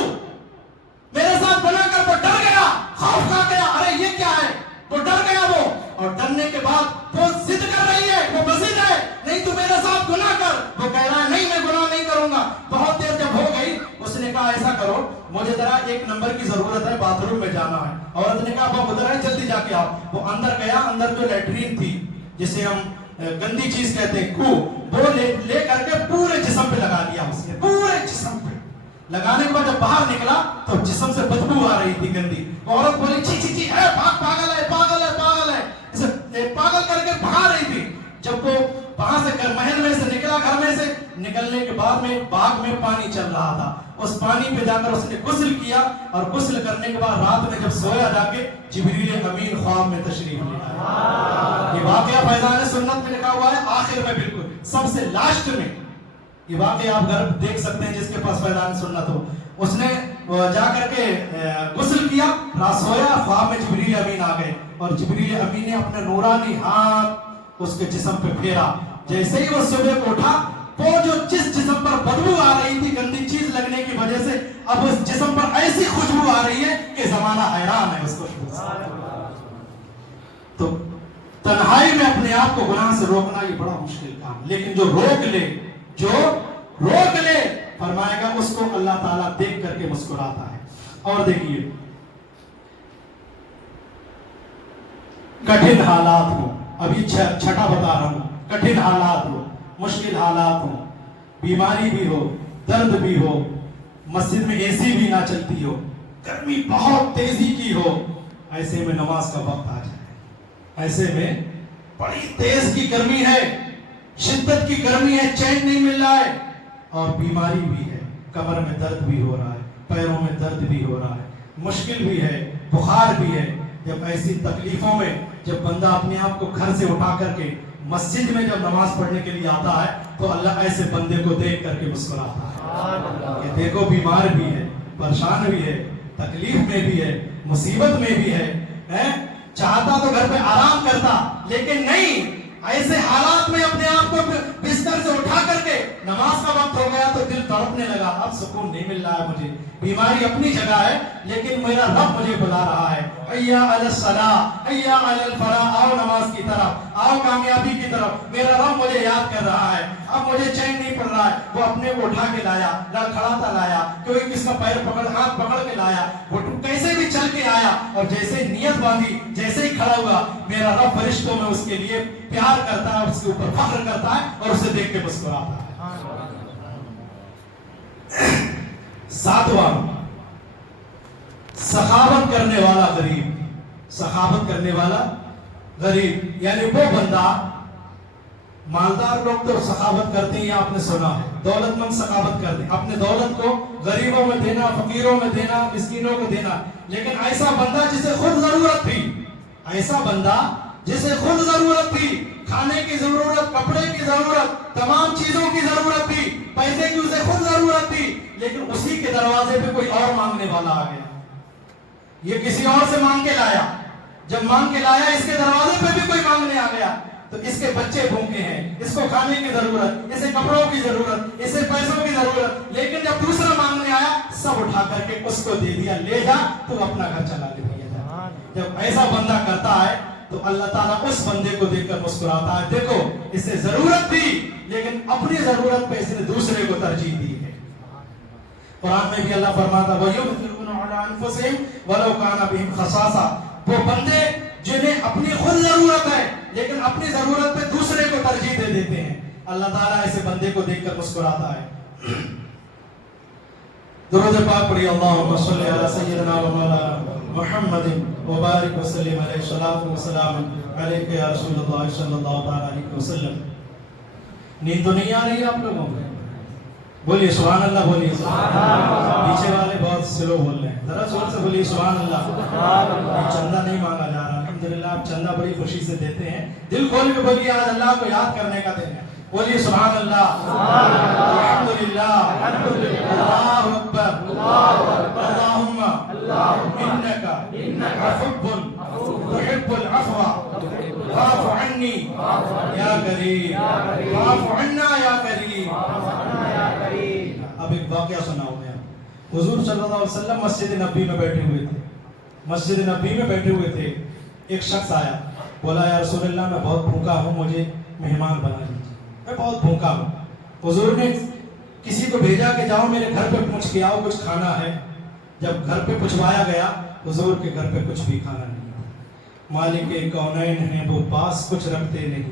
मेरे साथ गुनाह कर। वो डर गया, खौफ खा गया, अरे ये क्या है, वो डर गया वो, और डरने के बाद वो जिद कर रही है, वो मस्जिद है, नहीं तू मेरे साथ गुनाह कर। वो कह रहा है नहीं मैं गुनाह नहीं करूंगा। बहुत देर जब हो गई, उसने कहा ऐसा करो मुझे जरा एक नंबर की जरूरत है, बाथरूम में जाना है। औरत ने कहा वो उधर है, जल्दी जाके आओ। वो अंदर गया, अंदर जो लैट्रीन थी जिसे हम गंदी चीज कहते हैं कू, वो ले करके पूरे जिस्म पे लगा लिया, उसने पूरे जिस्म पे लगाने के बाद जब बाहर निकला तो जिस्म से बदबू आ रही थी गंदी। औरत बोली छी छी छी, पागल है पागल है पागल है, इसे पागल करके भगा रही थी। जब वो वहां से महल में से निकला, घर में से निकलने के बाद में बाग में पानी चल रहा था, उस पानी पे जाकर उसने गुस्ल किया और गुस्ल करने के बाद रात में जब सोया जाके जिब्रील अमीन ख्वाब में तशरीफ ले आया। ये वाकया फैजान सुन्नत में लिखा हुआ है, आखिर में बिल्कुल सबसे लास्ट में ये वाकया आप घर देख सकते हैं जिसके पास फैजान सुन्नत हो। उसने जाकर के गुस्ल किया, रात सोया, ख्वाब में जिब्रील अमीन आ गए और जिब्रील अमीन ने अपने नूरानी हाथ उसके जिस्म पे फेरा। जैसे ही वो सुबह को उठा, वो जो जिस जिस्म पर बदबू आ रही थी गंदी चीज लगने की वजह से, अब उस जिस्म पर ऐसी खुशबू आ रही है कि जमाना हैरान है उसको। तो तन्हाई में अपने आप को गुनाह से रोकना ये बड़ा मुश्किल काम, लेकिन जो रोक ले फरमाएगा उसको अल्लाह ताला देख करके मुस्कुराता है। और देखिए कठिन हालात हो, अभी छठा बता रहा हूं, कठिन हालात हो, मुश्किल हालात हो, बीमारी भी हो, दर्द भी हो, मस्जिद में एसी भी ना चलती हो, गर्मी बहुत तेजी की हो, ऐसे में नमाज का वक्त आ जाए, ऐसे में बड़ी तेज की गर्मी है, शिद्दत की गर्मी है, चैन नहीं मिल रहा है और बीमारी भी है, कमर में दर्द भी हो रहा है, पैरों में दर्द भी हो रहा है, मुश्किल भी है, बुखार भी है। जब ऐसी तकलीफों में जब बंदा अपने आप को घर से उठा करके मस्जिद में जब नमाज पढ़ने के लिए आता है तो अल्लाह ऐसे बंदे को देख करके मुस्कुराता है कि देखो बीमार भी है, परेशान भी है, तकलीफ में भी है, मुसीबत में भी है? चाहता तो घर पे आराम करता, लेकिन नहीं, ऐसे हालात में अपने आप को बिस्तर से उठा करके नमाज का वक्त हो गया तो दिल तड़पने लगा, अब सुकून नहीं मिल रहा है मुझे, बीमारी अपनी जगह है लेकिन मेरा रब मुझे बुला रहा है, अय्या अलस सलाह, अय्या अलल फलाह, आओ नमाज की तरफ, आओ कामयाबी की तरफ, मेरा रब मुझे याद कर रहा है, अब मुझे चैन नहीं पड़ रहा है। वो अपने को उठा के लाया, लड़खड़ाता लाया, कोई किसका पैर पकड़, हाथ पकड़ के लाया, वो कैसे भी चल के आया और जैसे नियत बांधी, जैसे ही खड़ा हुआ, मेरा रब फरिश्तों में उसके लिए प्यार करता है, उसके ऊपर फख्र करता है और उसे देख के मुस्कुराता है। सातवां, सखावत करने वाला गरीब, सखावत करने वाला गरीब, यानी वो बंदा, मालदार लोग तो सखावत करते हैं, आपने सुना है, दौलतमंद सखावत करते हैं, अपने दौलत को गरीबों में देना, फकीरों में देना, मिस्कीनों को देना, लेकिन ऐसा बंदा जिसे खुद जरूरत थी, ऐसा बंदा जिसे खुद जरूरत थी, खाने की जरूरत, कपड़े की जरूरत, तमाम चीजों की जरूरत थी, पैसे की उसे खुद जरूरत थी, लेकिन उसी के दरवाजे पे कोई और मांगने वाला आ गया, ये किसी और से मांग के लाया, जब मांग के लाया इसके दरवाजे पे भी कोई मांगने आ गया, तो इसके बच्चे भूखे हैं, इसको खाने की जरूरत, इसे कपड़ों की जरूरत, इसे पैसों की जरूरत, लेकिन जब दूसरा मांगने आया सब उठा करके उसको दे दिया, ले जा तू अपना घर चला ले भैया। जब ऐसा बंदा करता है तो अल्लाह ताला उस बंदे को देखकर मुस्कुराता है, देखो इसे जरूरत थी लेकिन अपनी जरूरत पे इसने दूसरे को तरजीह दी है। कुरान में भी अल्लाह फरमाता है वयुथिरुना अला अनफुसिहिम वलौ काना बिहिम खसासा, वो बंदे जिन्हें अपनी खुद जरूरत है लेकिन अपनी जरूरत पे दूसरे को तरजीह दे देते हैं, अल्लाह ताला ऐसे बंदे को देखकर मुस्कुराता है। दुरूद पाक पढ़िए, अल्लाहुम्मा सल्लि अला सय्यिदिना व मौलाना मुहम्मदिन व बारिक व सल्लिम अलैहि सलातु व सलाम अलैका या रसूलुल्लाह सल्लल्लाहु अलैहि वसल्लम। नींद तो नहीं आ रही है आप लोगों को? बोलिए सुभान अल्लाह, बोलिए पीछे वाले बहुत स्लो बोल रहे हैं, जरा जोर से बोलिए सुभान अल्लाह। चंदा नहीं मांगा जा रहा, अल्हम्दुलिल्लाह आप चंदा बड़ी खुशी से देते हैं। दिल खोल के बोलिए आज अल्लाह को याद करने का दिन है, बोलिए सुभान अल्लाह, अल्हम्दुलिल्लाह, अल्लाहु अकबर, अल्लाहुम्मा इन्नका तुहिब्बुल अफ़्वा फ़अफ़ु अन्नी या करीम, फ़अफ़ु अन्ना या करीम। अब एक वाक़या सुनाऊं मैं। हुजूर सल्लल्लाहु अलैहि वसल्लम मस्जिद नबी में बैठे हुए थे, मस्जिद नबी में बैठे हुए थे। एक शख्स आया, बोला या रसूलल्लाह मैं बहुत भूखा हूँ, मुझे मेहमान बना लीजिए, मैं बहुत भूखा हूँ। हुजूर ने किसी को भेजा कि जाओ मेरे घर पे पूछ के आओ कुछ खाना है। जब घर पे पूछवाया गया, हुजूर के घर पे कुछ भी खाना नहीं था। मालिक कौनैन हैं वो पास कुछ रखते नहीं,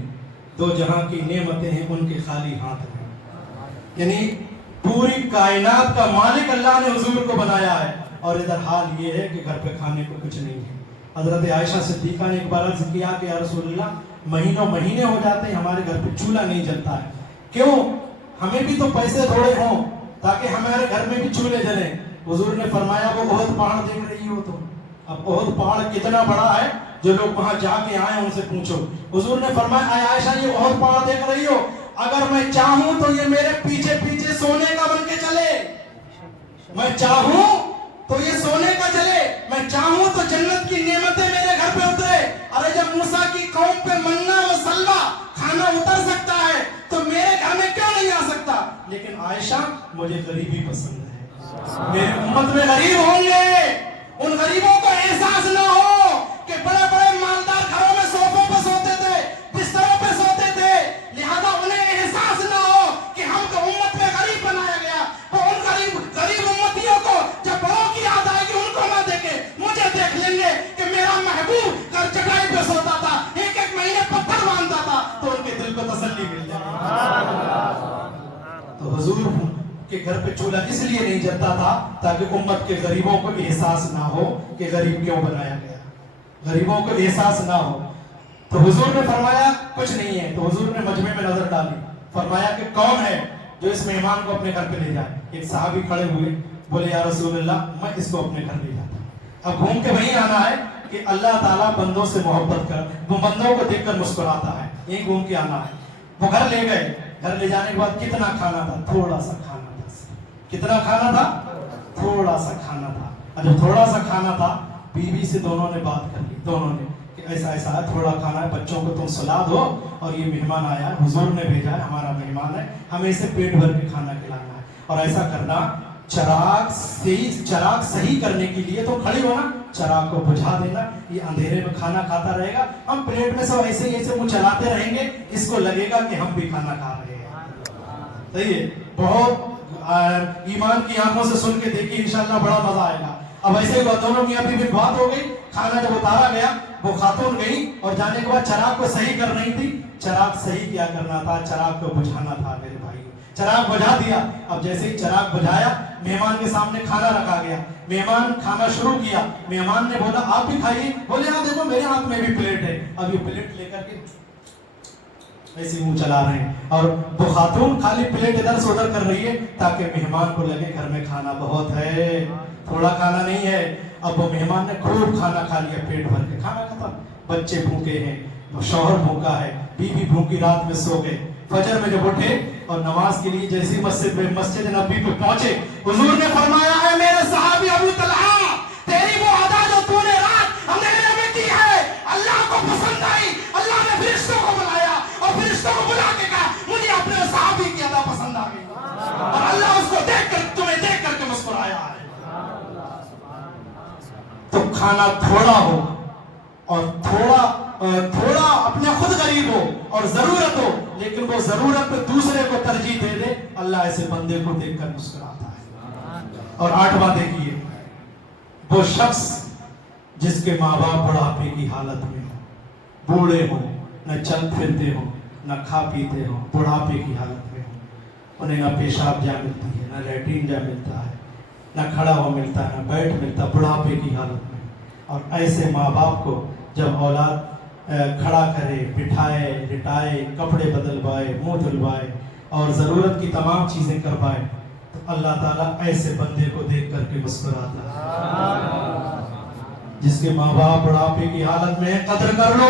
दो जहां की नेमतें हैं उनके खाली हाथ में। यानी पूरी कायनात का मालिक अल्लाह ने हुजूर को बनाया है, और इधर हाल ये है कि घर पे खाने को कुछ नहीं है। हजरत आयशा सिद्दीक़ा ने एक बार अर्ज किया कि या रसूलल्लाह महीनों महीने हो जाते हैं हमारे घर पे चूल्हा नहीं जलता है, क्यों? हमें भी तो पैसे थोड़े हों ताकि हमारे घर में भी चूल्हे जले। हुजूर ने फरमाया वो ओहद पहाड़ देख रही हो तुम, अब ओहद पहाड़ कितना बड़ा है, जो लोग वहां जाके आए उनसे पूछो। हुजूर ने फरमाया आयशा ये ओहद पहाड़ देख रही हो, अगर मैं चाहूं तो ये मेरे पीछे पीछे सोने का बन के चले, मैं चाहूं तो ये सोने का चले, मैं चाहूं तो जन्नत की नेमतें मेरे घर पे उतरे। अरे जब मूसा की कौम पे मन्ना व सल्वा खाना उतर सकता है तो मेरे घर में क्यों नहीं आ सकता? लेकिन आयशा मुझे गरीबी पसंद है, मेरी उम्मत में गरीब होंगे, उन गरीबों को एहसास ना हो कि बड़े बड़े मालदार घरों में सोफों पे सोते थे, बिस्तरों पे सोते थे, लिहाजा उन्हें एहसास ना हो कि हमको उम्मत में गरीब बनाया गया। वो उन गरीब उम्मतियों को जब बड़ों की याद आएगी उनको ना देखे, मुझे देख लेंगे कि मेरा महबूब घर चटाई पे सोता था, एक एक महीने पत्थर बांधता था, तो उनके दिल को तसल्ली मिल जाएगी। तो हुजूर के घर पे चूल्हा इसलिए नहीं जलता था ताकि उम्मत के गरीबों को एहसास ना हो कि गरीब क्यों बनाया गया, गरीबों को एहसास ना हो। तो हुजूर ने फरमाया कुछ नहीं है, तो हुजूर ने मजमे में नजर डाली, फरमाया कि कौन है जो इस मेहमान को अपने घर पे ले जाए। एक साहबी खड़े हुए, बोले या रसूलल्लाह मैं इसको अपने घर ले जाता हूं। अब घूम के वहीं आना है कि अल्लाह ताला बंदों से मोहब्बत कर, वो बंदों को देखकर मुस्कुराता है, यहीं घूम के आना है। वो घर ले गए, घर ले जाने के बाद कितना खाना था? थोड़ा सा खाना था। कितना खाना था? थोड़ा सा खाना था। और जब थोड़ा सा खाना था, बीवी से दोनों ने बात कर ली, दोनों ने कि ऐसा ऐसा है, थोड़ा खाना है, बच्चों को तुम सुला दो, और ये मेहमान आया है, हुजूर ने भेजा है, हमारा मेहमान है, हमें इसे पेट भर के खाना खिलाना है। और ऐसा करना, चराग सही करने के लिए तो खड़ी हो ना, चराग को बुझा देना, ये अंधेरे में खाना खाता रहेगा, हम प्लेट में सब ऐसे ऐसे मुंह चलाते रहेंगे, इसको लगेगा कि हम भी खाना खा रहे हैं। सही है, बहुत ईमान की आंखों से सुन के देखिए, इंशाल्लाह बड़ा मजा आएगा। अब ऐसे दोनों मियां बीवी बात हो गई, खाना जब उतारा गया, वो खातून गई और जाने के बाद चराग को सही कर रही थी। चराग सही क्या करना था? चराग को बुझाना था मेरे भाई। चराग बुझा दिया। अब जैसे ही चराग बुझाया, मेहमान के सामने खाना रखा गया, मेहमान खाना शुरू किया। मेहमान ने बोला आप भी खाइए, बोले हाँ देखो मेरे हाथ में भी प्लेट है। अब ये प्लेट लेकर के ऐसे मुंह चला रहे हैं, और वो खातून खाली प्लेट इधर से उधर कर रही है ताकि मेहमान को लगे घर में खाना बहुत है, थोड़ा खाना नहीं है। अब वो मेहमान ने खूब खाना खा लिया, पेट भर के खाना खत्म। बच्चे भूखे हैं, शौहर भूखा है, बीवी भूखी, रात में सो गए। फजर में जब उठे और नमाज के लिए जैसे मस्जिद नबी पे पहुंचे, हुजूर ने फरमाया है मेरे सहाबी अबू तलहा, तेरी वो अदा जो तूने रात अंधेरे में की है अल्लाह को पसंद आई। अल्लाह ने फरिश्तों को बुलाया और फरिश्तों को बुला के कहा मुझे अपने सहाबी की अदा पसंद आ गई, और अल्लाह उसको तुम्हें देख करके मुस्कुराया है। तो खाना थोड़ा हो और थोड़ा अपने खुद गरीब हो और जरूरत हो, लेकिन वो जरूरत पे दूसरे को तरजीह दे दे, अल्लाह ऐसे बंदे को देखकर मुस्कुराता है। और आठवां देखिए, वो शख्स जिसके माँ बाप बुढ़ापे की हालत में हो, बूढ़े हो, न चल फिरते हो, न खा पीते हो, बुढ़ापे की हालत में हो, उन्हें न पेशाब जा मिलती है, न लैट्रीन जा मिलता है, न खड़ा हो मिलता है, न बैठ मिलता, बुढ़ापे की हालत में। और ऐसे माँ बाप को जब औलाद खड़ा करे, बिठाए, लिटाए, कपड़े बदलवाए, मुंह धुलवाए और ज़रूरत की तमाम चीज़ें करवाए, اللہ تعالیٰ ایسے بندے کو دیکھ کر کے مسکراتا ہے. جس کے ماں باپ بڑھاپے کی حالت میں قدر کر لو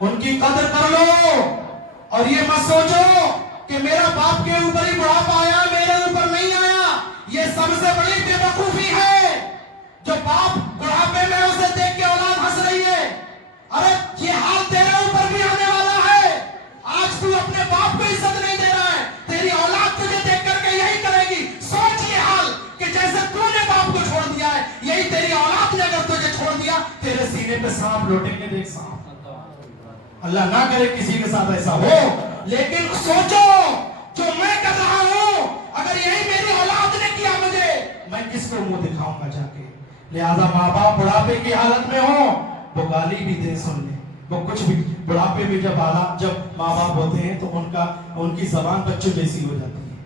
ان کی قدر کر لو. اور یہ مت سوچو کہ میرا باپ کے اوپر ہی بڑھاپا آیا میرے اوپر نہیں آیا. یہ سب سے بڑی بے وقوفی ہے جو باپ بڑھاپے میں اسے دیکھ کے اولاد ہنس رہی ہے. ارے یہ حال تیرے اوپر بھی آنے والا ہے. آج تو اپنے باپ کو عزت نہیں دے رہا ہے, تیری اولاد تجھے دیکھ کر کے یہی کرے گی. سوچ یہ حال کہ جیسے تو نے باپ کو چھوڑ دیا ہے, یہی تیری اولاد نے اگر تجھے چھوڑ دیا, تیرے سینے پہ سانپ لوٹیں گے. دیکھ سانپ, اللہ نہ کرے کسی کے ساتھ ایسا ہو. لیکن سوچو جو میں کر رہا ہوں اگر یہی میری اولاد نے کیا مجھے, میں کس کو منہ دکھاؤں گا جا کے. لہذا ماں باپ بڑھاپے کی حالت میں ہو, وہ گالی بھی دیں سن لیں, وہ کچھ بھی. بڑھاپے میں جب ماں باپ ہوتے ہیں تو ان کی زبان بچوں جیسی ہو جاتی ہے.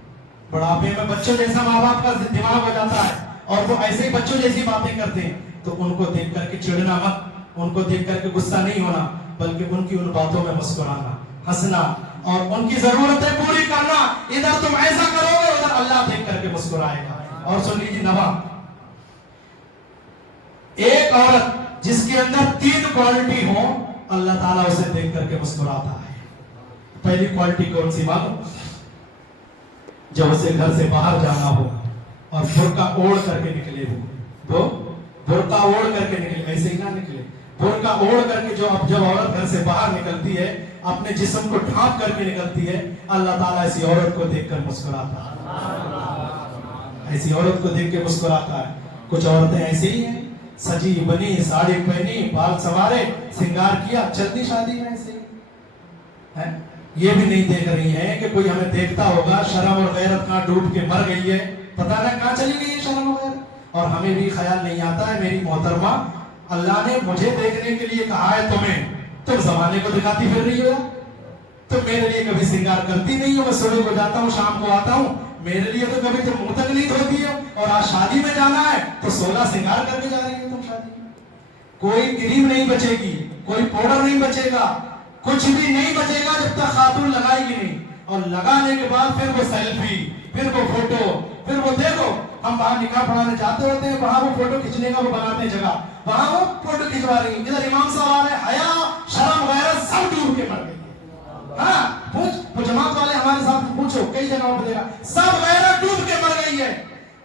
بڑھاپے میں بچوں جیسا ماں باپ کا دماغ ہو جاتا ہے اور وہ ایسے ہی بچوں جیسی باتیں کرتے ہیں. تو ان کو دیکھ کر کے چڑھنا مت, ان کو دیکھ کر کے غصہ نہیں ہونا, بلکہ ان کی ان باتوں میں مسکرانا, ہنسنا اور ان کی ضرورتیں پوری کرنا. ادھر تم ایسا کرو گے, ادھر اللہ دیکھ کر کے مسکرائے گا. اور سن لیجیے نوا, ایک عورت جس کے اندر 3 کوالٹی ہو, اللہ تعالیٰ اسے دیکھ کر کے مسکراتا ہے. پہلی کوالٹی کون سی معلوم؟ جب اسے گھر سے باہر جانا ہو اور برقع اوڑھ کر کے نکلے, وہ برقع اوڑھ کر کے نکلے, ایسے ہی نہ نکلے. برقع اوڑھ کر کے جب عورت گھر سے باہر نکلتی ہے, اپنے جسم کو ڈھانپ کر کے نکلتی ہے, اللہ تعالیٰ ایسی عورت کو دیکھ کر مسکراتا ہے. ایسی عورت کو دیکھ کے مسکراتا ہے. کچھ عورتیں ایسی ہی ہیں, سجی بنی, ساڑی پہنی, بال سنوارے, سنگار کیا, چلتی شادی میں ایسے ہی. یہ بھی نہیں دیکھ رہی ہیں کہ کوئی ہمیں دیکھتا ہوگا, شرم اور غیرت کہاں ڈوب کے مر گئی ہے, پتہ نہ کہاں چلی گئی ہے شرم اور غیرت. اور ہمیں بھی خیال نہیں آتا ہے میری محترمہ, اللہ نے مجھے دیکھنے کے لیے کہا ہے تمہیں, تم زمانے کو دکھاتی پھر رہی ہو. تم میرے لیے کبھی سنگار کرتی نہیں ہو. میں صبح کو جاتا ہوں, شام کو آتا ہوں, میرے لیے تو کبھی تم منہ تک نہیں دھوتی ہو. اور آج شادی میں جانا ہے تو 16 سنگار کر کے جا رہی ہو تم شادی میں. کوئی کریم نہیں بچے گی, کوئی پاؤڈر نہیں بچے گا, کچھ بھی نہیں بچے گا جب تک خاتون لگائے گی نہیں. اور لگانے کے بعد پھر وہ سیلفی, پھر وہ فوٹو, پھر وہ دیکھو ہم وہاں نکاح پڑھانے جاتے ہوتے ہیں, وہاں وہ فوٹو کھینچنے کا وہ بناتے ہیں جگہ, وہاں وہ فوٹو کھینچوا رہی ہیں. ادھر امام صاحب آ رہے ہیں, حیا شرم غیرت سب ڈوب کے مر گئی. ہاں وہ جماعت والے ہمارے ساتھ پوچھو, کئی جگہوں پہ دیکھا, سب غیرت ڈوب کے مر گئی ہے.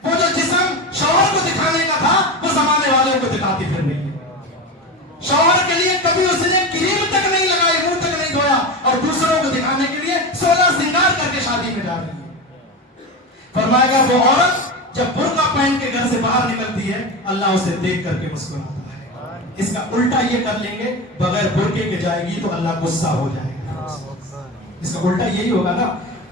وہ جو جسم شوہر کو دکھانے کا تھا وہ زمانے والوں کو دکھاتی پھر رہی ہے. شوہر کے لیے کبھی اس نے کریم تک نہیں لگائی, منہ تک نہیں دھویا, اور دوسروں کو دکھانے کے لیے 16 سنگار کر کے شادی میں جا رہی ہے. فرمائے گا وہ عورت جب برقع پہن کے گھر سے باہر نکلتی ہے, اللہ اسے دیکھ کر کے مسکراتا ہے. اس کا الٹا یہ کر لیں گے, بغیر برقعے کے جائے گی تو اللہ غصہ ہو جائے گا. اس کا الٹا یہی ہوگا نا.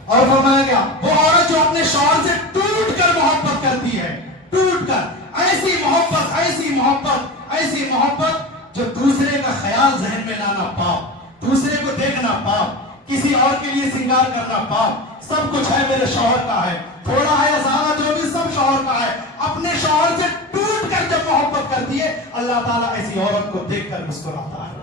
اور فرمایا گیا وہ عورت جو اپنے شوہر سے ٹوٹ کر محبت کرتی ہے, ٹوٹ کر, ایسی محبت, ایسی محبت, ایسی محبت جو دوسرے کا خیال ذہن میں لانا پاپ, دوسرے کو دیکھنا پاپ, کسی اور کے لیے سنگار کرنا پاپ, سب کچھ ہے میرے شوہر کا ہے, تھوڑا ہے یا زیادہ جو بھی سب شوہر کا ہے. اپنے شوہر سے ٹوٹ کر جب محبت کرتی ہے, اللہ تعالیٰ ایسی عورت کو دیکھ کر مسکراتا ہے.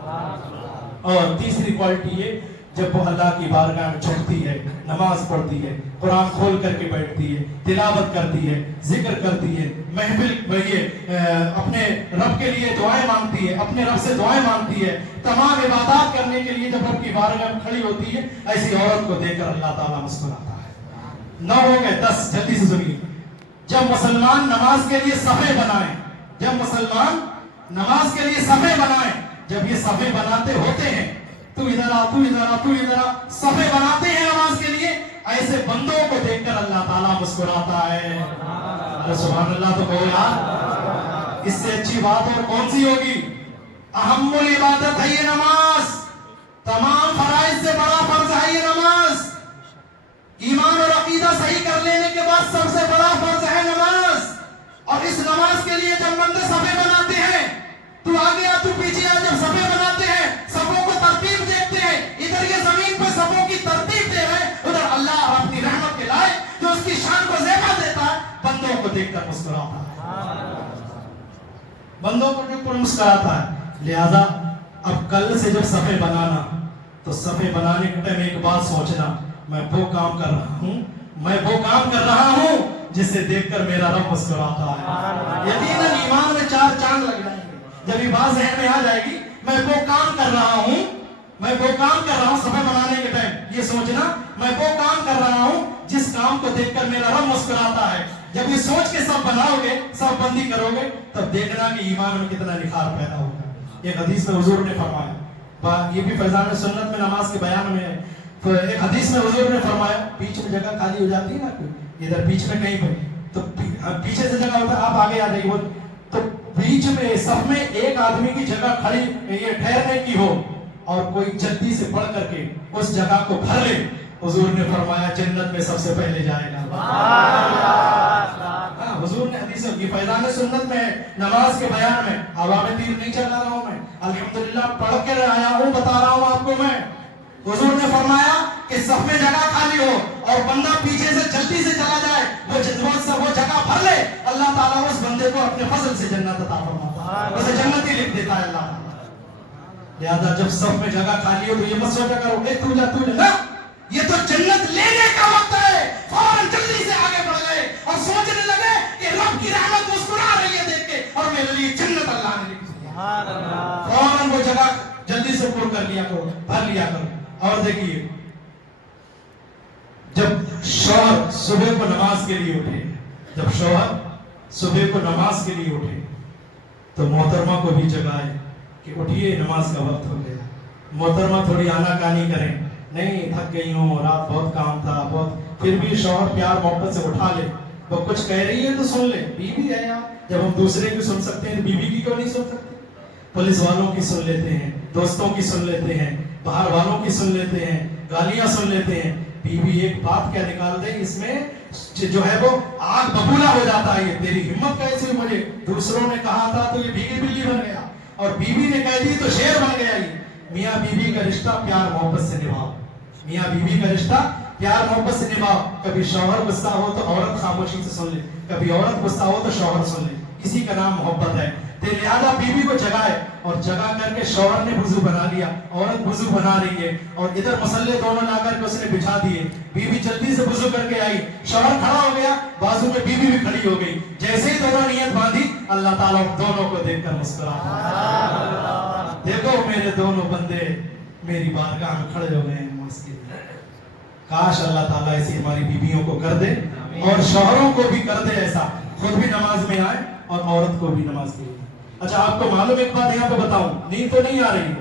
اور تیسری کوالٹی یہ, جب وہ اللہ کی بارگاہ میں جھکتی ہے, نماز پڑھتی ہے, قرآن کھول کر کے بیٹھتی ہے, تلاوت کرتی ہے, ذکر کرتی ہے, محفل میں یہ اپنے رب کے لیے دعائیں مانگتی ہے, اپنے رب سے دعائیں مانگتی ہے, تمام عبادات کرنے کے لیے جب رب کی بارگاہ میں کھڑی ہوتی ہے, ایسی عورت کو دیکھ کر اللہ تعالیٰ مسکراتا ہے. 9 ہو گئے, 10 جلدی سے سنیے. جب مسلمان نماز کے لیے صفے بنائیں, جب مسلمان نماز کے لیے صفے بنائیں, جب یہ صفے بناتے ہوتے ہیں, تو ادھر آ, تو ادھر آ, تو ادھر آ, صفے بناتے ہیں نماز کے لیے, ایسے بندوں کو دیکھ کر اللہ تعالیٰ مسکراتا ہے. سبحان اللہ تو کہو یار, اس سے اچھی بات اور کون سی ہوگی. اہم العبادت ہے یہ نماز, تمام فرائض سے بڑا فرض ہے یہ نماز. ایمان اور عقیدہ صحیح کر لینے کے بعد سب سے بڑا فرض ہے نماز. اور اس نماز کے لیے جب بندے صفے بناتے ہیں, تو آگے آ, تو پیچھے آ, جب صفے بناتے ہیں صفوں کو ترتیب دیکھتے ہیں, ادھر یہ زمین پہ صفوں کی ترتیب دے رہے ہیں, ادھر اللہ اپنی رحمت کے لائے جو اس کی شان کو زیبا دیتا ہے, بندوں کو دیکھ کر مسکراتا ہے, بندوں کو دیکھ کر مسکراتا ہے. لہذا اب کل سے جب صفے بنانا, تو صفے بنانے کے ٹائم ایک بات سوچنا, میں وہ کام کر رہا ہوں मैं वो काम कर रहा हूँ जिसे देखकर मेरा रब मुस्कुराता है। यकीनन ईमान में 4 चांद लग जाएंगे जब ये बात ज़हन में आ जाएगी। मैं वो काम कर रहा हूँ, मैं वो काम कर रहा हूँ, सफे बनाने के टाइम ये सोचना, मैं वो काम कर रहा हूँ जिस काम को देखकर मेरा रब मुस्कुराता है। जब ये सोच के सब बनाओगे, सब बंदी करोगे, तब देखना कि ईमान में कितना निखार पैदा होगा। एक हदीस में हुजूर ने फरमाया, ये भी फैजान सुन्नत में नमाज के बयान में है, तो एक हदीस में हुजूर ने फरमाया, बीच में जगह खाली हो जाती है ना, इधर बीच में कहीं पर, तो पीछे से जगह होता है, आप आगे आ जाइए, तो बीच में सब में एक आदमी की जगह खड़ी ये ठहरने की हो और कोई जल्दी से बढ़ करके उस जगह को भर ले, हुजूर ने फरमाया जन्नत में सबसे पहले जाएगा। हुजूर ने हदीस की फैजान सुन्नत में नमाज के बयान में, हवा में तीर नहीं चला रहा हूं मैं, अल्हम्दुलिल्लाह पढ़ के आया हूं, बता रहा हूं आपको मैं। हुजूर ने फरमाया कि सब में जगह खाली हो और बंदा पीछे से जल्दी से चला जाए, वो जगह भर ले, अल्लाह ताला उस बंदे को अपने फजल से जन्नत अता फरमाता है, उसे जन्नती लिख देता है अल्लाह। लिहाजा जब सब में जगह खाली हो तो ये मत सोचा करो तू जा ना, ये तो जन्नत लेने का वक्त है, फौरन जल्दी से आगे बढ़ गए और सोचने लगे कि रब की रहमत मुस्कुरा रही है देख के और मेरे लिए जन्नत अल्लाह ने लिख दी। फौरन वो जगह जल्दी से पूर्ण कर लिया करो, भर लिया करो। और देखिए, जब शौहर सुबह को नमाज के लिए उठे, जब शौहर सुबह को नमाज के लिए उठे तो मोहतरमा को भी जगाए कि उठिए नमाज का वक्त हो गया। मोहतरमा थोड़ी आनाकानी करें, नहीं थक गई हूँ, रात बहुत काम था बहुत, फिर भी शौहर प्यार मोहब्बत से उठा ले, वो कुछ कह रही है तो सुन ले, बीवी है यार, जब हम दूसरे की सुन सकते हैं तो बीवी की क्यों नहीं सुन सकते। पुलिस वालों की सुन लेते हैं, दोस्तों की सुन लेते हैं, बाहर वालों की सुन लेते हैं, गालियां सुन लेते हैं, बीवी एक बात क्या निकाल दे, इसमें जो है वो आग बबूला हो जाता है, ये तेरी हिम्मत कैसे, मुझे दूसरों ने कहा था तो ये भीगी बिल्ली बन गया, और बीवी ने कह दी तो शेर बन गया। ये मियाँ बीवी का रिश्ता प्यार मोहब्बत से निभाओ, मियाँ बीवी का रिश्ता प्यार मोहब्बत से निभाओ। कभी शौहर गुस्सा हो तो औरत खामोशी से सुन ले, कभी औरत गुस्सा हो तो शौहर सुन ले, इसी का नाम मोहब्बत है। तो लिहाजा बीवी को जगाए, और जगा करके शौहर ने वुजू बना लिया, औरत वुजू बना रही है, और इधर मसल्ले दोनों ला करके उसने बिछा दिए, बीवी जल्दी से वुजू करके आई, शौहर खड़ा हो गया, बाजू में बीवी भी खड़ी हो गई, जैसे ही दोनों नियत बांधी, अल्लाह ताला दोनों को देखकर मुस्कुरा, देखो मेरे दोनों बंदे मेरी बारगाह में खड़े हो गए हैं। काश अल्लाह ताला ऐसी हमारी बीवियों को कर दे और शौहरों को भी कर दे ऐसा, खुद भी नमाज में आए और औरत को भी नमाज के लिए। अच्छा, आपको मालूम एक बात यहाँ पे बताऊं, नींद तो नहीं आ रही है,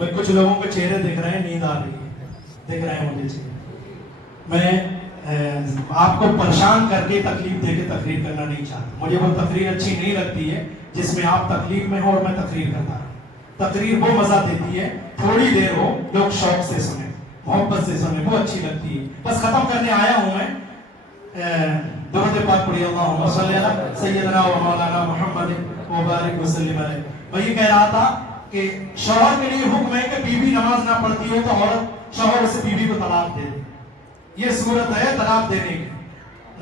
मैं कुछ लोगों के चेहरे देख रहे हैं, नींद आ रही है, देख रहे हैं मुझे चेहरे। मैं आपको परेशान करके तकलीफ देके तकरीर करना नहीं चाहता, मुझे वो तकरीर अच्छी नहीं लगती है जिसमें आप तकलीफ में हो और मैं तकरीर करता हूं। तकरीर वो मजा देती है, थोड़ी देर हो, लोग शौक से सुने, मोहब्बत से सुने, वो अच्छी लगती है। बस खत्म करने आया हूं मैं, दुरूद पाक पढ़िए, अल्लाहुम्मा सल्ली अला सय्यदना व मौलाना मुहम्मद व बारिक वसल्लिम अलैहि। मैं ये कह रहा था कि शौहर के लिए हुक्म है कि बीवी नमाज ना पढ़ती हो तो औरत शौहर से बीवी को तलाक दे दे, ये सूरत है तलाक देने की।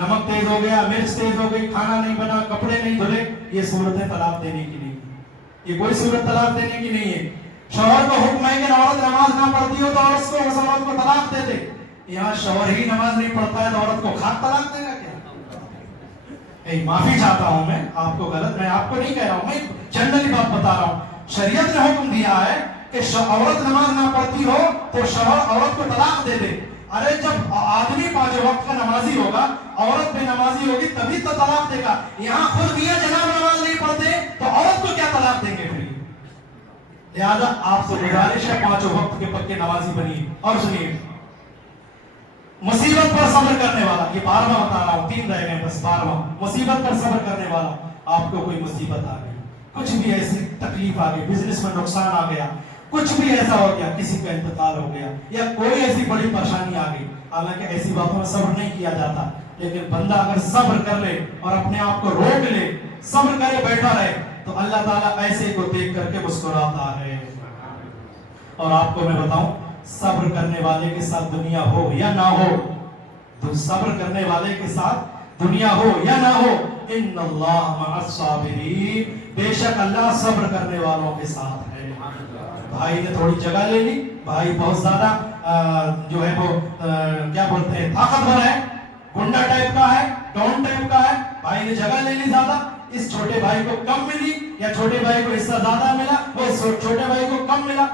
नमक तेज हो गया, मिर्च तेज हो गई, खाना नहीं बना, कपड़े नहीं धुले, ये सूरत है तलाक देने की नहीं, ये कोई सूरत तलाक देने की नहीं है। शौहर को हुक्म है कि औरत नमाज ना पढ़ती हो तो औरत को उस औरत को तलाक दे दे। यहाँ शौहर ही नमाज नहीं पढ़ता है तो औरत को खाक तलाक देगा क्या? माफी चाहता हूं मैं, आपको गलत, मैं आपको नहीं कह रहा हूं, मैं जनरली बात बता रहा हूं। शरीयत ने हुक्म दिया है कि औरत नमाज ना पढ़ती हो तो शौहर औरत को तलाक दे दे। अरे जब आदमी 5 वक्त का नमाजी होगा, औरत भी नमाजी होगी, तभी तो तलाक देगा। यहाँ खुद मियां जनाब नमाज नहीं पढ़ते तो औरत को क्या तलाक देंगे फिर? लिहाजा आपसे गुजारिश है 5 वक्त के पक्के नमाजी बनिए। और सुनिए, मुसीबत पर सब्र करने वाला, ये 12वां बता रहा हूं, 3 रह गए बस, 12वां, मुसीबत पर सब्र करने वाला। आपको कोई मुसीबत आ गई, कुछ भी ऐसी तकलीफ आ गई, बिजनेस में नुकसान आ गया, कुछ भी ऐसा हो गया, किसी का इंतकाल हो गया या कोई ऐसी बड़ी परेशानी आ गई, हालांकि ऐसी बातों में सब्र नहीं किया जाता, लेकिन बंदा अगर सब्र कर ले और अपने आप को रोक ले, सब्र करे बैठा रहे, तो अल्लाह ताला ऐसे को देख करके मुस्कुराता है। और आपको मैं बताऊं, सब्र करने वाले के साथ दुनिया हो या ना हो, तो सब्र करने वाले के साथ दुनिया हो या ना हो, इन्नल्लाह मअस साबिरीन, बेशक अल्लाह सब्र करने वालों के साथ है। भाई ने थोड़ी जगह ले ली, भाई बहुत ज्यादा जो है वो क्या बोलते हैं ताकतवर है, गुंडा टाइप का है, डॉन टाइप का है, भाई ने जगह ले ली ज्यादा, इस छोटे भाई को कम मिली, या छोटे भाई को हिस्सा ज्यादा मिला, वो छोटे भाई को कम मिला,